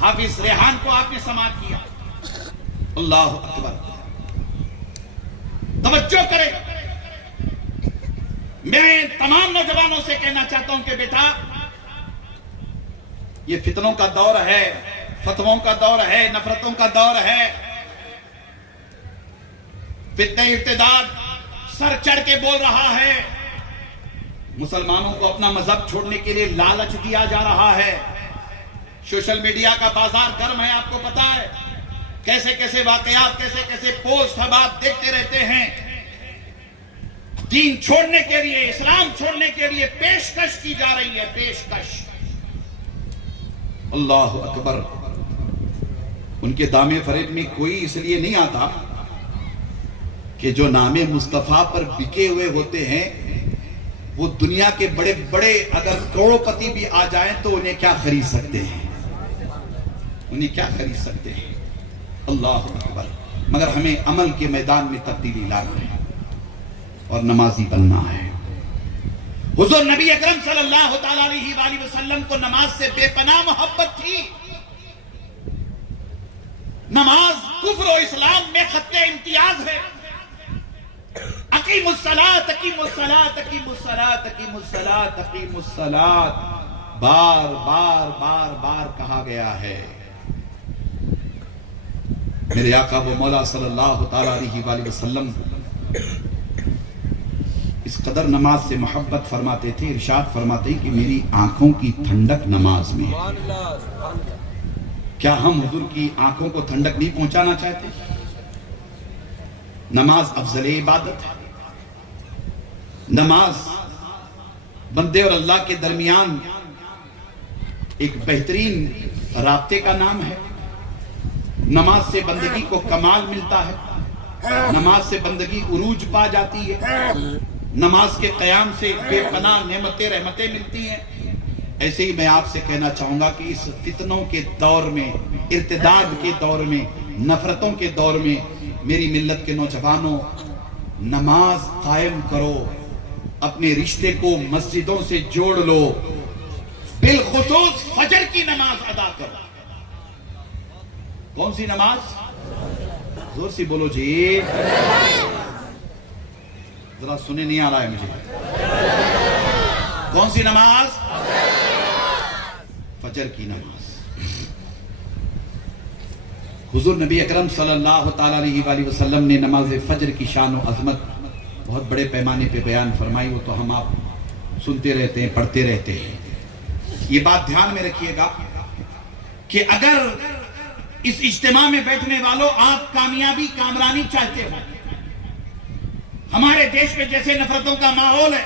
حافظ ریحان کو آپ نے سماعت کیا، اللہ اکبر، توجہ کرے۔ میں تمام نوجوانوں سے کہنا چاہتا ہوں کہ بیٹا یہ فتنوں کا دور ہے، فتووں کا دور ہے، نفرتوں کا دور ہے، فتنہ ارتداد سر چڑھ کے بول رہا ہے، مسلمانوں کو اپنا مذہب چھوڑنے کے لیے لالچ دیا جا رہا ہے، سوشل میڈیا کا بازار گرم ہے، آپ کو پتا ہے کیسے کیسے واقعات، کیسے کیسے پوسٹ ہم آپ دیکھتے رہتے ہیں، دین چھوڑنے کے لیے، اسلام چھوڑنے کے لیے پیشکش کی جا رہی ہے، پیشکش، اللہ اکبر۔ ان کے دامے فریب میں کوئی اس لیے نہیں آتا کہ جو نام مصطفیٰ پر بکے ہوئے ہوتے ہیں وہ دنیا کے بڑے بڑے اگر کروڑوں پتی بھی آ جائیں تو انہیں کیا خرید سکتے ہیں، انہیں کیا خرید سکتے ہیں، اللہ اکبر۔ مگر ہمیں عمل کے میدان میں تبدیلی لانا ہے اور نمازی بننا ہے۔ حضور نبی اکرم صلی اللہ تعالیٰ علیہ وآلہ وسلم کو نماز سے بے پناہ محبت تھی۔ نماز کفر و اسلام میں خط امتیاز ہے۔ اقیم الصلاۃ، اقیم الصلاۃ، اقیم الصلاۃ، اقیم الصلاۃ، اقیم الصلاۃ، بار بار بار بار کہا گیا ہے۔ میرے آقا و مولا صلی اللہ تعالیٰ علیہ وآلہ وسلم اس قدر نماز سے محبت فرماتے تھے، ارشاد فرماتے کہ میری آنکھوں کی ٹھنڈک نماز میں ہے۔ کیا ہم حضور کی آنکھوں کو ٹھنڈک نہیں پہنچانا چاہتے؟ نماز افضل عبادت ہے، نماز بندے اور اللہ کے درمیان ایک بہترین رابطے کا نام ہے۔ نماز سے بندگی کو کمال ملتا ہے، نماز سے بندگی عروج پا جاتی ہے، نماز کے قیام سے بے پناہ نعمتیں رحمتیں ملتی ہیں۔ ایسے ہی میں آپ سے کہنا چاہوں گا کہ اس فتنوں کے دور میں، ارتداد کے دور میں، نفرتوں کے دور میں میری ملت کے نوجوانوں نماز قائم کرو، اپنے رشتے کو مسجدوں سے جوڑ لو، بالخصوص فجر کی نماز ادا کرو۔ کون سی نماز؟ زور سے بولو جی، ذرا سنے نہیں آ رہا ہے مجھے۔ کون سی نماز؟ فجر کی نماز۔ حضور نبی اکرم صلی اللہ تعالیٰ علیہ وآلہ وسلم نے نماز فجر کی شان و عظمت بہت بڑے پیمانے پہ بیان فرمائی، وہ تو ہم آپ سنتے رہتے ہیں، پڑھتے رہتے ہیں۔ یہ بات دھیان میں رکھیے گا کہ اگر اس اجتماع میں بیٹھنے والوں آپ کامیابی کامرانی چاہتے ہو، ہمارے دیش میں جیسے نفرتوں کا ماحول ہے،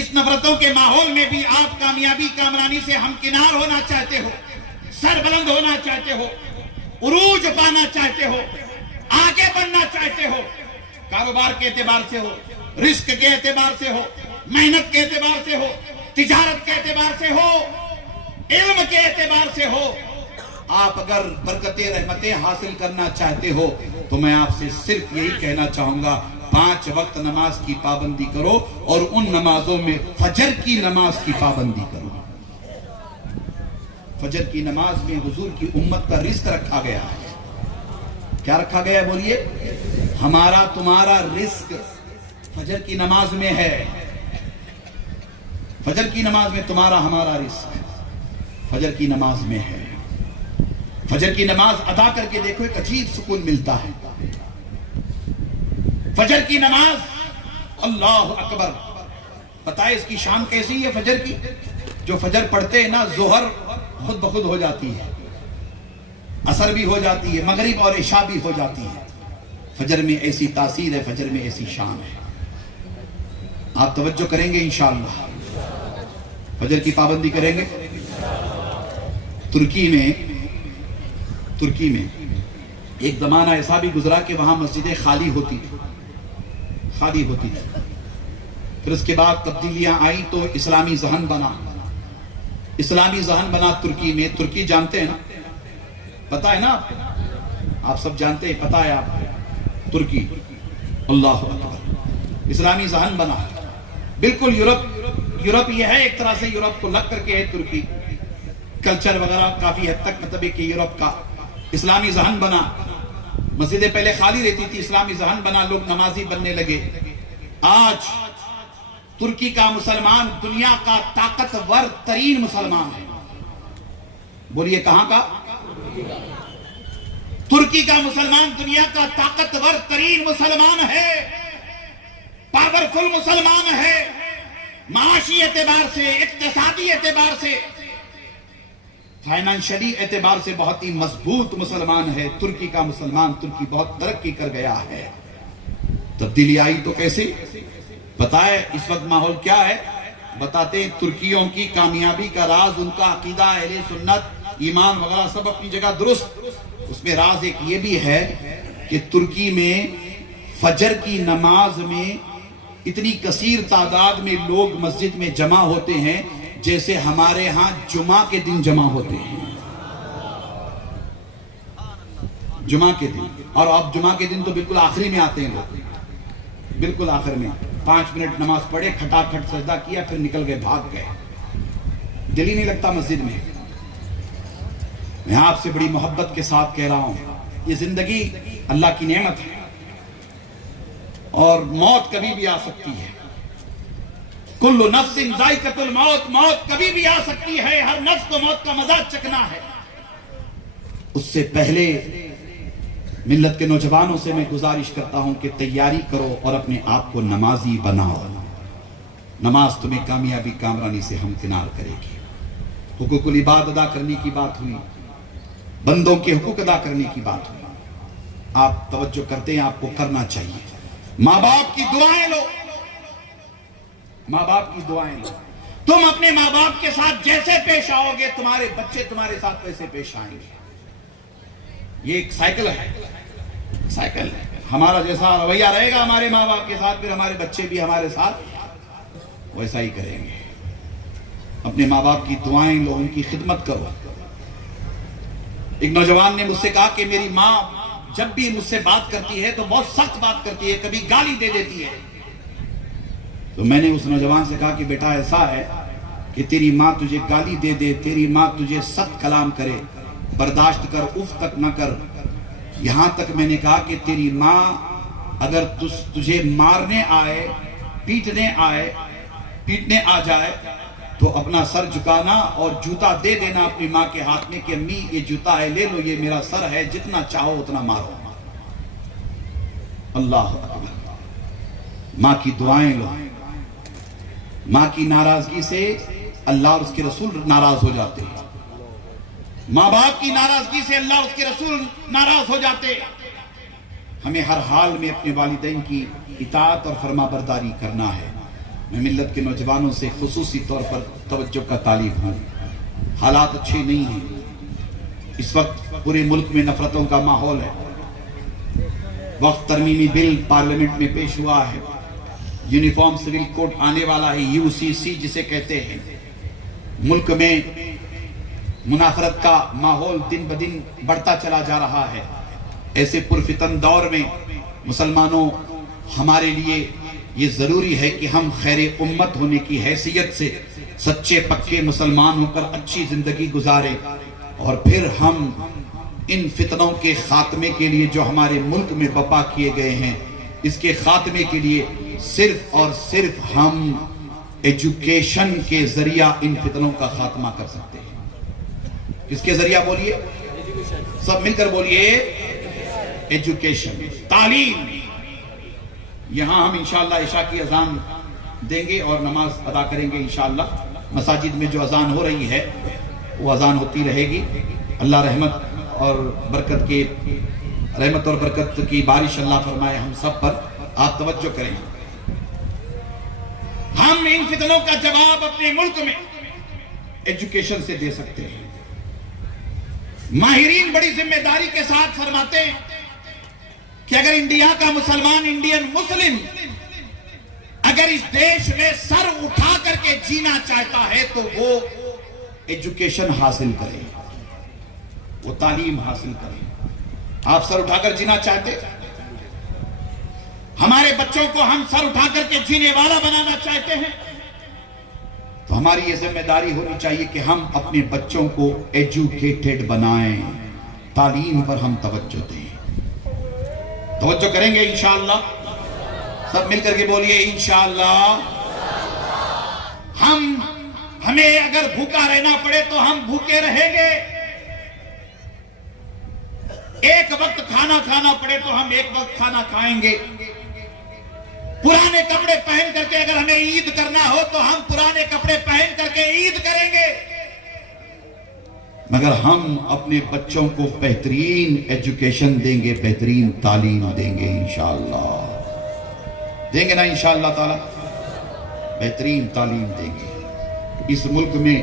اس نفرتوں کے ماحول میں بھی آپ کامیابی کامرانی سے ہمکنار ہونا چاہتے ہو، سر بلند ہونا چاہتے ہو، عروج پانا چاہتے ہو، آگے بڑھنا چاہتے ہو، کاروبار کے اعتبار سے ہو، رزق کے اعتبار سے ہو، محنت کے اعتبار سے ہو، تجارت کے اعتبار سے ہو، علم کے اعتبار سے ہو، آپ اگر برکتیں رحمتیں حاصل کرنا چاہتے ہو تو میں آپ سے صرف یہی کہنا چاہوں گا، 5 وقت نماز کی پابندی کرو اور ان نمازوں میں فجر کی نماز کی پابندی کرو۔ فجر کی نماز میں حضور کی امت کا رزق رکھا گیا ہے۔ کیا رکھا گیا ہے بولیے؟ ہمارا تمہارا رزق فجر کی نماز میں ہے۔ فجر کی نماز میں تمہارا ہمارا رزق فجر کی نماز میں ہے. فجر کی نماز ادا کر کے دیکھو ایک عجیب سکون ملتا ہے. فجر کی نماز اللہ اکبر. بتائے اس کی شان کیسی ہے فجر کی؟ جو فجر پڑھتے ہیں نا ظہر خود بخود ہو جاتی ہے, عصر بھی ہو جاتی ہے, مغرب اور عشاء بھی ہو جاتی ہے. فجر میں ایسی تاثیر ہے, فجر میں ایسی شان ہے. آپ توجہ کریں گے انشاءاللہ, فجر کی پابندی کریں گے. ترکی میں ایک زمانہ ایسا بھی گزرا کہ وہاں مسجدیں خالی ہوتی تھی. پھر اس کے بعد تبدیلیاں آئیں تو اسلامی ذہن بنا ترکی میں. ترکی جانتے ہیں نا, پتا ہے نا آپ سب جانتے ہیں, پتا ہے آپ ترکی. اللہ اکبر. اسلامی ذہن بنا بالکل. یورپ یہ ہے ایک طرح سے, یورپ کو لگ کر کے ہے ترکی. کلچر وغیرہ کافی حد تک مطلب ہے کہ یورپ کا اسلامی ذہن بنا. مسجدیں پہلے خالی رہتی تھی, اسلامی ذہن بنا, لوگ نمازی بننے لگے. آج ترکی کا مسلمان دنیا کا طاقتور ترین مسلمان ہے. بولیے کہاں کا؟ ترکی کا مسلمان دنیا کا طاقتور ترین مسلمان ہے, پاورفل مسلمان ہے. معاشی اعتبار سے, اقتصادی اعتبار سے, فائنانشلی اعتبار سے بہت ہی مضبوط مسلمان ہے. ترکی کا مسلمان. ترکی بہت ترقی کر گیا ہے. تبدیلی آئی تو کیسے؟ بتائے اس وقت ماحول کیا ہے؟ بتاتے ہیں. ترکیوں کی کامیابی کا راز ان کا عقیدہ, اہل سنت, ایمان وغیرہ سب اپنی جگہ درست. اس میں راز ایک یہ بھی ہے کہ ترکی میں فجر کی نماز میں اتنی کثیر تعداد میں لوگ مسجد میں جمع ہوتے ہیں جیسے ہمارے ہاں جمعہ کے دن جمع ہوتے ہیں. جمعہ کے دن. اور آپ جمعہ کے دن تو بالکل آخری میں آتے ہیں لوگ, بالکل آخر میں 5 منٹ نماز پڑھے, کھٹا کھٹ سجدہ کیا, پھر نکل گئے, بھاگ گئے. دل ہی نہیں لگتا مسجد میں. میں آپ سے بڑی محبت کے ساتھ کہہ رہا ہوں, یہ زندگی اللہ کی نعمت ہے اور موت کبھی بھی آ سکتی ہے. کل نفس ذائقۃ الموت. موت کبھی بھی آ سکتی ہے. ہر نفس کو موت کا مزہ چکھنا ہے. اس سے پہلے ملت کے نوجوانوں سے میں گزارش کرتا ہوں کہ تیاری کرو اور اپنے آپ کو نمازی بناؤ. نماز تمہیں کامیابی کامرانی سے ہمکنار کرے گی. حقوق العباد ادا کرنے کی بات ہوئی, بندوں کے حقوق ادا کرنے کی بات ہوئی. آپ توجہ کرتے ہیں, آپ کو کرنا چاہیے. ماں باپ کی دعائیں لو, ماں باپ کی دعائیں لو. تم اپنے ماں باپ کے ساتھ جیسے پیش آؤ گے تمہارے بچے تمہارے ساتھ ویسے پیش آئیں گے. یہ ایک سائیکل ہے. ہمارا جیسا رویہ رہے گا ہمارے ماں باپ کے ساتھ, پھر ہمارے بچے بھی ہمارے ساتھ ویسا ہی کریں گے. اپنے ماں باپ کی دعائیں لو, ان کی خدمت کرو. ایک نوجوان نے مجھ سے کہا کہ میری ماں جب بھی مجھ سے بات کرتی ہے تو بہت سخت بات کرتی ہے, کبھی گالی دے دیتی ہے. تو میں نے اس نوجوان سے کہا کہ بیٹا ایسا ہے کہ تیری ماں تجھے گالی دے دے, تیری ماں تجھے سخت کلام کرے, برداشت کر, اف تک نہ کر. یہاں تک میں نے کہا کہ تیری ماں اگر تجھے مارنے آئے, پیٹنے آ جائے تو اپنا سر جھکانا اور جوتا دے دینا اپنی ماں کے ہاتھ میں کہ امی یہ جوتا ہے, لے لو, یہ میرا سر ہے, جتنا چاہو اتنا مارو. اللہ اکبر. ماں کی دعائیں لو. ماں کی ناراضگی سے اللہ اور اس کے رسول ناراض ہو جاتے ہیں. ماں باپ کی ناراضگی سے اللہ اور اس کے رسول ناراض ہو جاتے. ہمیں ہر حال میں اپنے والدین کی اطاعت اور فرما برداری کرنا ہے. میں ملت کے نوجوانوں سے خصوصی طور پر توجہ کا طالب ہوں. حالات اچھے نہیں ہیں. اس وقت پورے ملک میں نفرتوں کا ماحول ہے. وقت ترمیمی بل پارلیمنٹ میں پیش ہوا ہے. یونیفارم سول کوڈ آنے والا ہے, UCC جسے کہتے ہیں. ملک میں منافرت کا ماحول دن بدن بڑھتا چلا جا رہا ہے. ایسے پرفتن دور میں مسلمانوں, ہمارے لیے یہ ضروری ہے کہ ہم خیر امت ہونے کی حیثیت سے سچے پکے مسلمان ہو کر اچھی زندگی گزاریں, اور پھر ہم ان فتنوں کے خاتمے کے لیے جو ہمارے ملک میں برپا کیے گئے ہیں, اس کے خاتمے کے لیے صرف اور صرف ہم ایجوکیشن کے ذریعہ ان فتنوں کا خاتمہ کر سکتے ہیں. کس کے ذریعہ بولیے؟ سب مل کر بولیے. ایجوکیشن، تعلیم. یہاں ہم انشاءاللہ عشاء کی اذان دیں گے اور نماز ادا کریں گے انشاءاللہ. مساجد میں جو اذان ہو رہی ہے وہ اذان ہوتی رہے گی. اللہ رحمت اور برکت کی بارش اللہ فرمائے ہم سب پر. آپ توجہ کریں. ہم ان فتنوں کا جواب اپنے ملک میں ایجوکیشن سے دے سکتے ہیں. ماہرین بڑی ذمہ داری کے ساتھ فرماتے ہیں کہ اگر انڈیا کا مسلمان، انڈین مسلم اگر اس دیش میں سر اٹھا کر کے جینا چاہتا ہے تو وہ ایجوکیشن حاصل کرے، وہ تعلیم حاصل کرے. آپ سر اٹھا کر جینا چاہتے؟ ہمارے بچوں کو ہم سر اٹھا کر کے جینے والا بنانا چاہتے ہیں تو ہماری یہ ذمہ داری ہونی چاہیے کہ ہم اپنے بچوں کو ایجوکیٹڈ بنائیں، تعلیم پر ہم توجہ دیں. توجہ کریں گے انشاءاللہ. سب مل کر کے بولیے انشاءاللہ. ہمیں اگر بھوکا رہنا پڑے تو ہم بھوکے رہیں گے. ایک وقت کھانا کھانا پڑے تو ہم ایک وقت کھانا کھائیں گے. پرانے کپڑے پہن کر کے اگر ہمیں عید کرنا ہو تو ہم پرانے کپڑے پہن کر کے عید کریں گے. مگر ہم اپنے بچوں کو بہترین ایجوکیشن دیں گے، بہترین تعلیم دیں گے انشاءاللہ. دیں گے نا انشاءاللہ تعالی؟ بہترین تعلیم دیں گے. اس ملک میں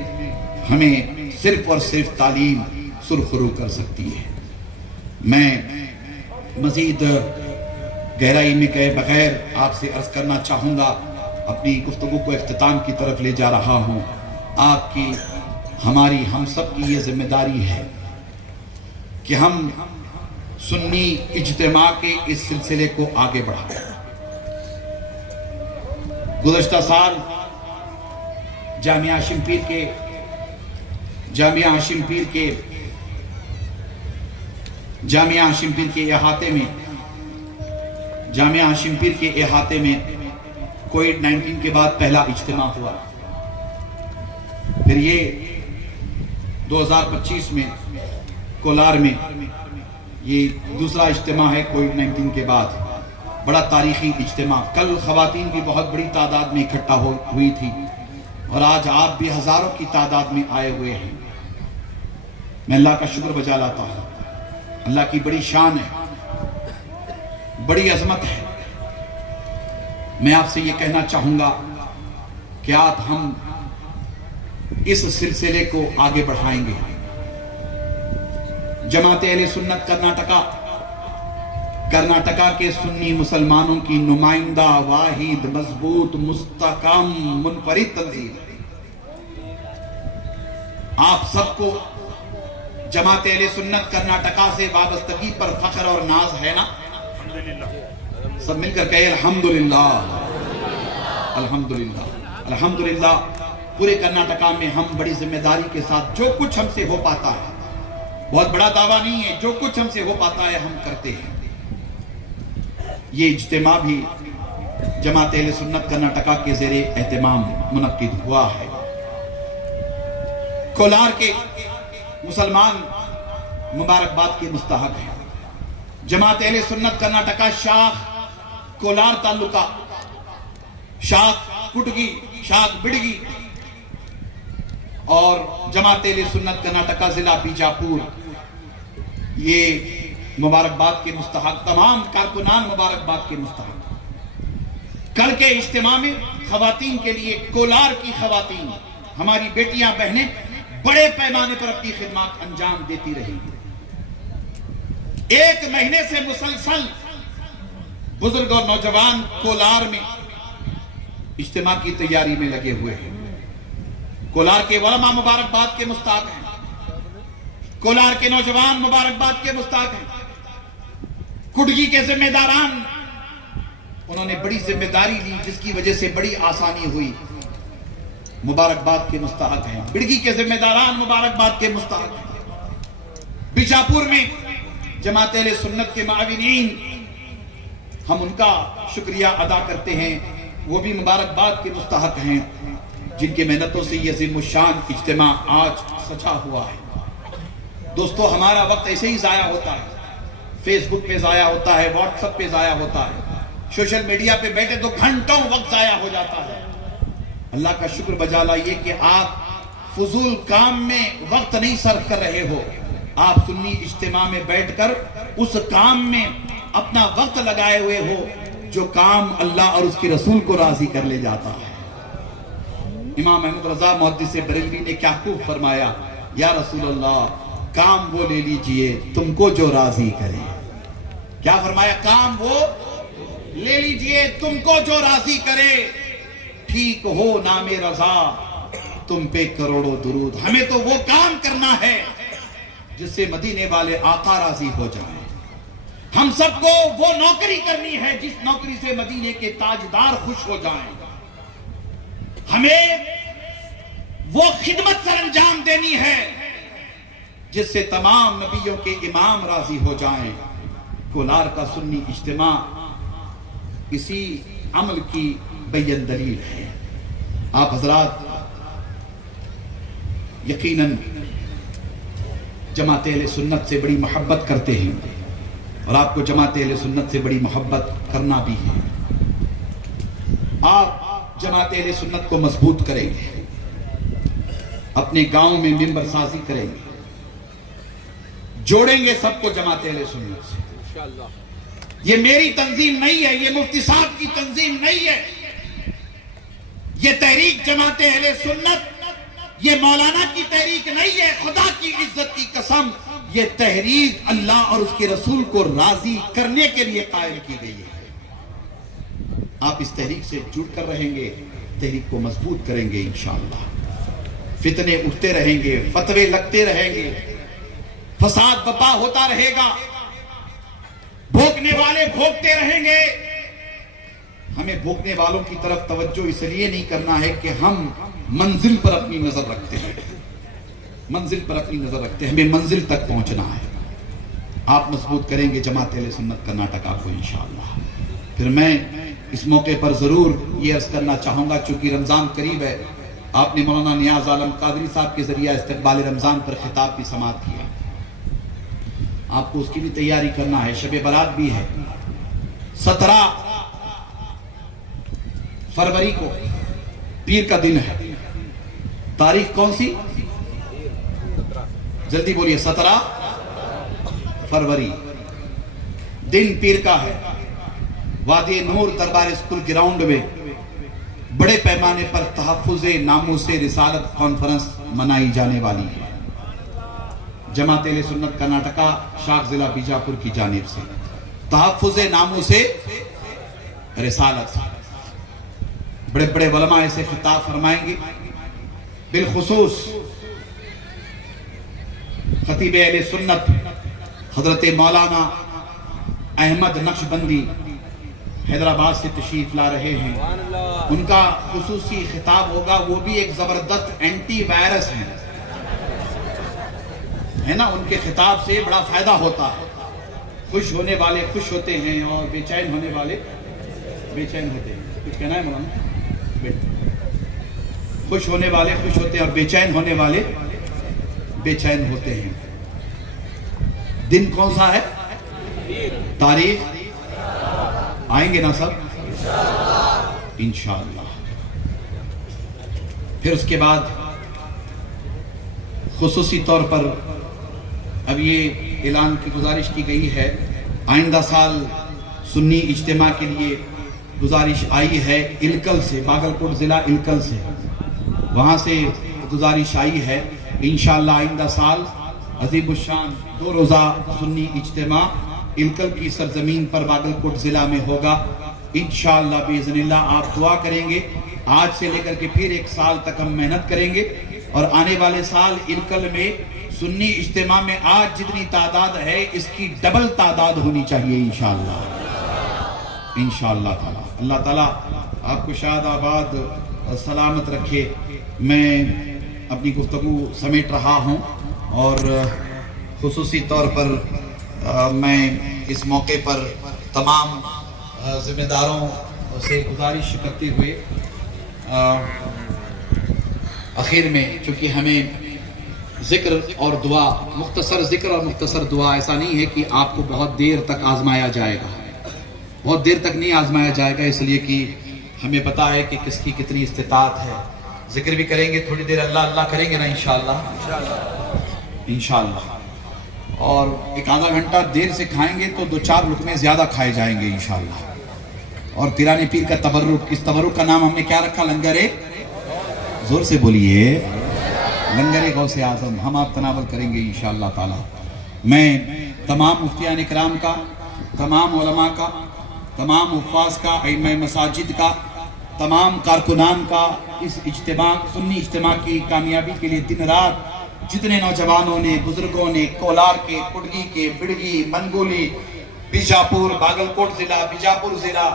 ہمیں صرف اور صرف تعلیم سرخرو کر سکتی ہے. میں مزید گہرائی میں کہے بغیر آپ سے عرض کرنا چاہوں گا، اپنی گفتگو کو اختتام کی طرف لے جا رہا ہوں. آپ کی، ہماری، ہم سب کی یہ ذمہ داری ہے کہ ہم سنی اجتماع کے اس سلسلے کو آگے بڑھائیں. گزشتہ سال جامعہ ہاشم پیر کے احاطے میں کووڈ-19 کے بعد پہلا اجتماع ہوا. پھر یہ 2025 میں کولار میں یہ دوسرا اجتماع ہے کووڈ-19 کے بعد. بڑا تاریخی اجتماع. کل خواتین بھی بہت بڑی تعداد میں اکٹھا ہوئی تھی اور آج آپ بھی ہزاروں کی تعداد میں آئے ہوئے ہیں. میں اللہ کا شکر بجا لاتا ہوں. اللہ کی بڑی شان ہے، بڑی عظمت ہے. میں آپ سے یہ کہنا چاہوں گا کہ ہم اس سلسلے کو آگے بڑھائیں گے. جماعت اہل سنت کرناٹکا کے سنی مسلمانوں کی نمائندہ، واحد، مضبوط، مستحکم، منفرد تنظیم. آپ سب کو جماعت اہل سنت کرناٹکا سے وابستگی پر فخر اور ناز ہے نا؟ سب مل کر کہے الحمدللہ. الحمدللہ الحمدللہ. پورے کرناٹکا میں ہم بڑی ذمہ داری کے ساتھ جو کچھ ہم سے ہو پاتا ہے، بہت بڑا دعویٰ نہیں ہے، جو کچھ ہم سے ہو پاتا ہے ہم کرتے ہیں. یہ اجتماع بھی جماعت اہل سنت کرناٹکا کے زیر اہتمام منعقد ہوا ہے. کولار کے مسلمان مبارکباد کے مستحق ہیں. جماعت اہل سنت کرناٹکا شاخ کولار تعلقہ، شاخ کٹگی، شاخ بڑگی اور جماعت اہل سنت کرناٹکا ضلع بیجاپور، یہ مبارکباد کے مستحق، تمام کارکنان مبارکباد کے مستحق. کل کے اجتماع میں خواتین کے لیے کولار کی خواتین، ہماری بیٹیاں بہنیں بڑے پیمانے پر اپنی خدمات انجام دیتی رہی. 1 مہینے سے مسلسل بزرگ اور نوجوان کولار میں اجتماع کی تیاری میں لگے ہوئے ہیں. کولار کے علماء مبارکباد کے مستحق ہیں، کولار کے نوجوان مبارکباد کے مستحق ہیں. کٹگی کے ذمہ داران، انہوں نے بڑی ذمہ داری لی جس کی وجہ سے بڑی آسانی ہوئی، مبارکباد کے مستحق ہیں. بڑگی کے ذمہ داران مبارکباد کے مستحق ہیں. بیجاپور میں جماعت اہل سنت کے معاونین، ہم ان کا شکریہ ادا کرتے ہیں وہ بھی مبارکباد کے مستحق ہیں جن کی محنتوں سے یہ عظیم الشان اجتماع آج سجا ہوا ہے۔ دوستو ہمارا وقت ایسے ہی ضائع ہوتا ہے، فیس بک پہ ضائع ہوتا ہے، واٹس ایپ پہ ضائع ہوتا ہے، سوشل میڈیا پہ بیٹھے تو گھنٹوں وقت ضائع ہو جاتا ہے۔ اللہ کا شکر بجا لائیے کہ آپ فضول کام میں وقت نہیں صرف کر رہے ہو، آپ سنی اجتماع میں بیٹھ کر اس کام میں اپنا وقت لگائے ہوئے ہو جو کام اللہ اور اس کے رسول کو راضی کر لے جاتا ہے۔ امام احمد رضا محدث بریلوی نے کیا خوب فرمایا، یا رسول اللہ کام وہ لے لیجئے تم کو جو راضی کرے۔ کیا فرمایا؟ کام وہ لے لیجئے تم کو جو راضی کرے، ٹھیک ہو نام رضا تم پہ کروڑوں درود۔ ہمیں تو وہ کام کرنا ہے جس سے مدینے والے آقا راضی ہو جائیں۔ ہم سب کو وہ نوکری کرنی ہے جس نوکری سے مدینے کے تاجدار خوش ہو جائیں۔ ہمیں وہ خدمت سر انجام دینی ہے جس سے تمام نبیوں کے امام راضی ہو جائیں۔ کولار کا سنی اجتماع اسی عمل کی بیان دلیل ہے۔ آپ حضرات یقیناً جماعت اہل سنت سے بڑی محبت کرتے ہیں اور آپ کو جماعت اہل سنت سے بڑی محبت کرنا بھی ہے۔ آپ جماعت اہل سنت کو مضبوط کریں گے، اپنے گاؤں میں ممبر سازی کریں گے، جوڑیں گے سب کو جماعت اہل سنت سے۔ یہ میری تنظیم نہیں ہے، یہ مفتی صاحب کی تنظیم نہیں ہے، یہ تحریک جماعت اہل سنت، یہ مولانا کی تحریک نہیں ہے۔ خدا کی عزت کی قسم یہ تحریک اللہ اور اس کے رسول کو راضی کرنے کے لیے قائم کی گئی ہے۔ آپ اس تحریک سے جڑ کر رہیں گے، تحریک کو مضبوط کریں گے انشاءاللہ۔ فتنے اٹھتے رہیں گے، فتوے لگتے رہیں گے، فساد بپا ہوتا رہے گا، بھوکنے والے بھوکتے رہیں گے۔ ہمیں بھوکنے والوں کی طرف توجہ اس لیے نہیں کرنا ہے کہ ہم منزل پر اپنی نظر رکھتے ہیں، منزل پر اپنی نظر رکھتے ہیں، ہمیں منزل تک پہنچنا ہے۔ آپ مضبوط کریں گے جماعت اہل سنت کرناٹکا کو انشاءاللہ۔ پھر میں اس موقع پر ضرور یہ عرض کرنا چاہوں گا، چونکہ رمضان قریب ہے، آپ نے مولانا نیاز عالم قادری صاحب کے ذریعہ استقبال رمضان پر خطاب بھی سماعت کیا، آپ کو اس کی بھی تیاری کرنا ہے۔ شب برات بھی ہے 17 فروری کو، پیر کا دن ہے۔ تاریخ کون سی؟ جلدی بولیے، 17 فروری، دن پیر کا ہے۔ وادی نور دربار اسکول گراؤنڈ میں بڑے پیمانے پر تحفظ ناموس رسالت کانفرنس منائی جانے والی ہے۔ جماعت اہل سنت کرناٹکا شاخ ضلع بیجاپور کی جانب سے تحفظ ناموس رسالت، بڑے بڑے علماء ایسے خطاب فرمائیں گے، بالخصوص خطیب اہل سنت حضرت مولانا احمد نقشبندی حیدرآباد سے تشریف لا رہے ہیں۔ ان کا خصوصی خطاب ہوگا، وہ بھی ایک زبردست اینٹی وائرس ہے نا، ان کے خطاب سے بڑا فائدہ ہوتا ہے۔ خوش ہونے والے خوش ہوتے ہیں اور بے چین ہونے والے بے چین ہوتے ہیں۔ کچھ کہنا ہے مولانا؟ خوش ہونے والے خوش ہوتے ہیں اور بے چین ہونے والے بے چین ہوتے ہیں۔ دن کون سا ہے؟ تاریخ آئیں گے نا سب انشاءاللہ۔ پھر اس کے بعد خصوصی طور پر اب یہ اعلان کی گزارش کی گئی ہے، آئندہ سال سنی اجتماع کے لیے گزارش آئی ہے الکل سے، باگلکوٹ ضلع الکل سے، وہاں سے گزارش آئی ہے انشاءاللہ آئندہ سال عظیم الشان 2 روزہ سنی اجتماع الکل کی سرزمین پر باگلکوٹ ضلع میں ہوگا انشاءاللہ باذن اللہ۔ آپ دعا کریں گے، آج سے لے کر کے پھر 1 سال تک ہم محنت کریں گے اور آنے والے سال الکل میں سنی اجتماع میں آج جتنی تعداد ہے اس کی ڈبل تعداد ہونی چاہیے انشاءاللہ انشاءاللہ تعالی۔ اللہ تعالیٰ آپ کو شاد آباد اور سلامت رکھے۔ میں اپنی گفتگو سمیٹ رہا ہوں اور خصوصی طور پر میں اس موقع پر تمام ذمہ داروں اسے گزارش کرتے ہوئے آخر میں، چونکہ ہمیں ذکر اور دعا، مختصر ذکر اور مختصر دعا، ایسا نہیں ہے کہ آپ کو بہت دیر تک آزمایا جائے گا، بہت دیر تک نہیں آزمایا جائے گا، اس لیے کہ ہمیں پتا ہے کہ کس کی کتنی استطاعت ہے۔ ذکر بھی کریں گے تھوڑی دیر، اللہ اللہ کریں گے نا انشاءاللہ انشاءاللہ، اور ایک آدھا گھنٹہ دیر سے کھائیں گے تو 2-4 لقمے زیادہ کھائے جائیں گے انشاءاللہ۔ اور پیرانے پیر کا تبرک، اس تبرک کا نام ہم نے کیا رکھا؟ لنگر زور سے بولیے، لنگر غوث اعظم، ہم آپ تناول کریں گے انشاءاللہ تعالی۔ میں تمام مفتیان اکرام کا، تمام علماء کا، تمام حفاظ کا، ائمہ مساجد کا، تمام کارکنان کا، اس اجتماع، سنی اجتماع کی کامیابی کے لیے دن رات جتنے نوجوانوں نے، بزرگوں نے، کولار کے، کڑگی کے، بڑگی، منگولی، بیجاپور، باگلکوٹ ضلع، بیجاپور ضلع،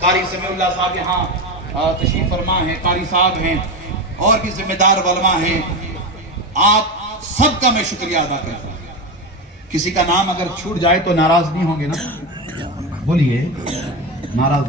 قاری سمیع اللہ صاحب یہاں تشریف فرما ہیں، قاری صاحب ہیں، اور بھی ذمہ دار علماء ہیں، آپ سب کا میں شکریہ ادا کرتا ہوں۔ کسی کا نام اگر چھوٹ جائے تو ناراض نہیں ہوں گے نا؟ بولیے، ناراض